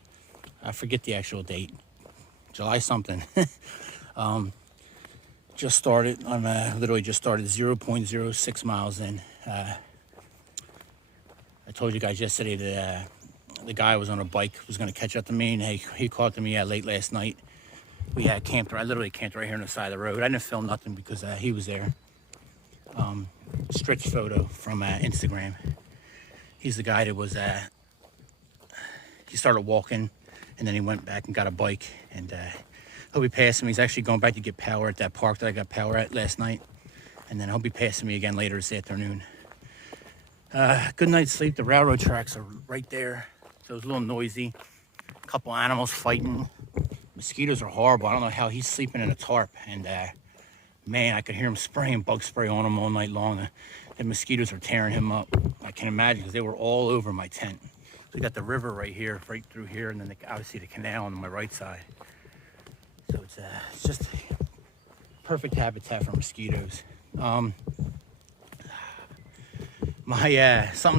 I forget the actual date, July something. Just started, I'm literally just started 0.06 miles in. I told you guys yesterday that the guy was on a bike, was gonna catch up to me, and he caught to me late last night. We had camped, I literally camped right here on the side of the road. I didn't film nothing because he was there. Stretch photo from Instagram. He's the guy that was, he started walking and then he went back and got a bike, and he'll be passing me. He's actually going back to get power at that park that I got power at last night. And then he'll be passing me again later this afternoon. Good night's sleep. The railroad tracks are right there. So it was a little noisy. A couple animals fighting. Mosquitoes are horrible. I don't know how he's sleeping in a tarp. And man, I could hear him spraying bug spray on him all night long. The mosquitoes are tearing him up. I can imagine, because they were all over my tent. So we got the river right here, right through here, and then obviously the canal on my right side. So it's just perfect habitat for mosquitoes. Something's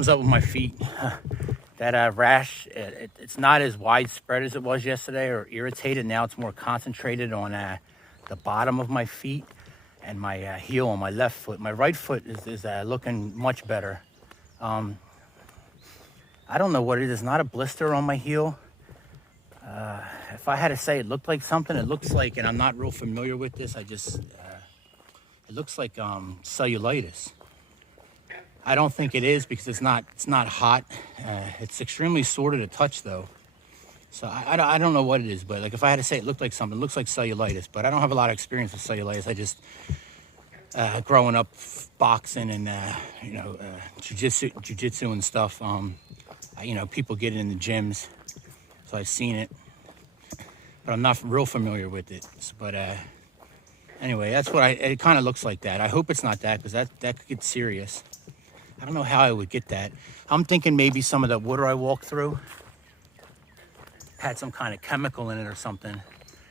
up with my feet. That rash, it's not as widespread as it was yesterday or irritated. Now it's more concentrated on the bottom of my feet and my heel on my left foot. My right foot is looking much better. I don't know what it is. It's not a blister on my heel. If I had to say it looked like something, it looks like, and I'm not real familiar with this, it looks like cellulitis. I don't think it is, because it's not hot. It's extremely sore to the touch though. So I don't know what it is, but like if I had to say it looked like something, it looks like cellulitis, but I don't have a lot of experience with cellulitis. I just, growing up boxing and, jiu-jitsu and stuff, people get it in the gyms. So I've seen it, but I'm not real familiar with it. But anyway, that's what it kind of looks like that. I hope it's not that, because that could get serious. I don't know how I would get that. I'm thinking maybe some of the water I walked through had some kind of chemical in it or something.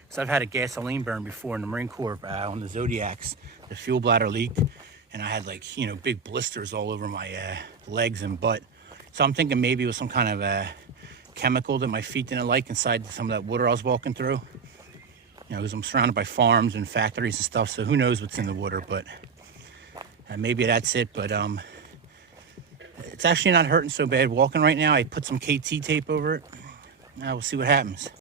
Because I've had a gasoline burn before in the Marine Corps on the Zodiacs. The fuel bladder leaked, and I had big blisters all over my legs and butt. So I'm thinking maybe it was some kind of chemical that my feet didn't like inside some of that water I was walking through. Because I'm surrounded by farms and factories and stuff, so who knows what's in the water, but maybe that's it. But it's actually not hurting so bad walking right now. I put some KT tape over it. We'll see what happens.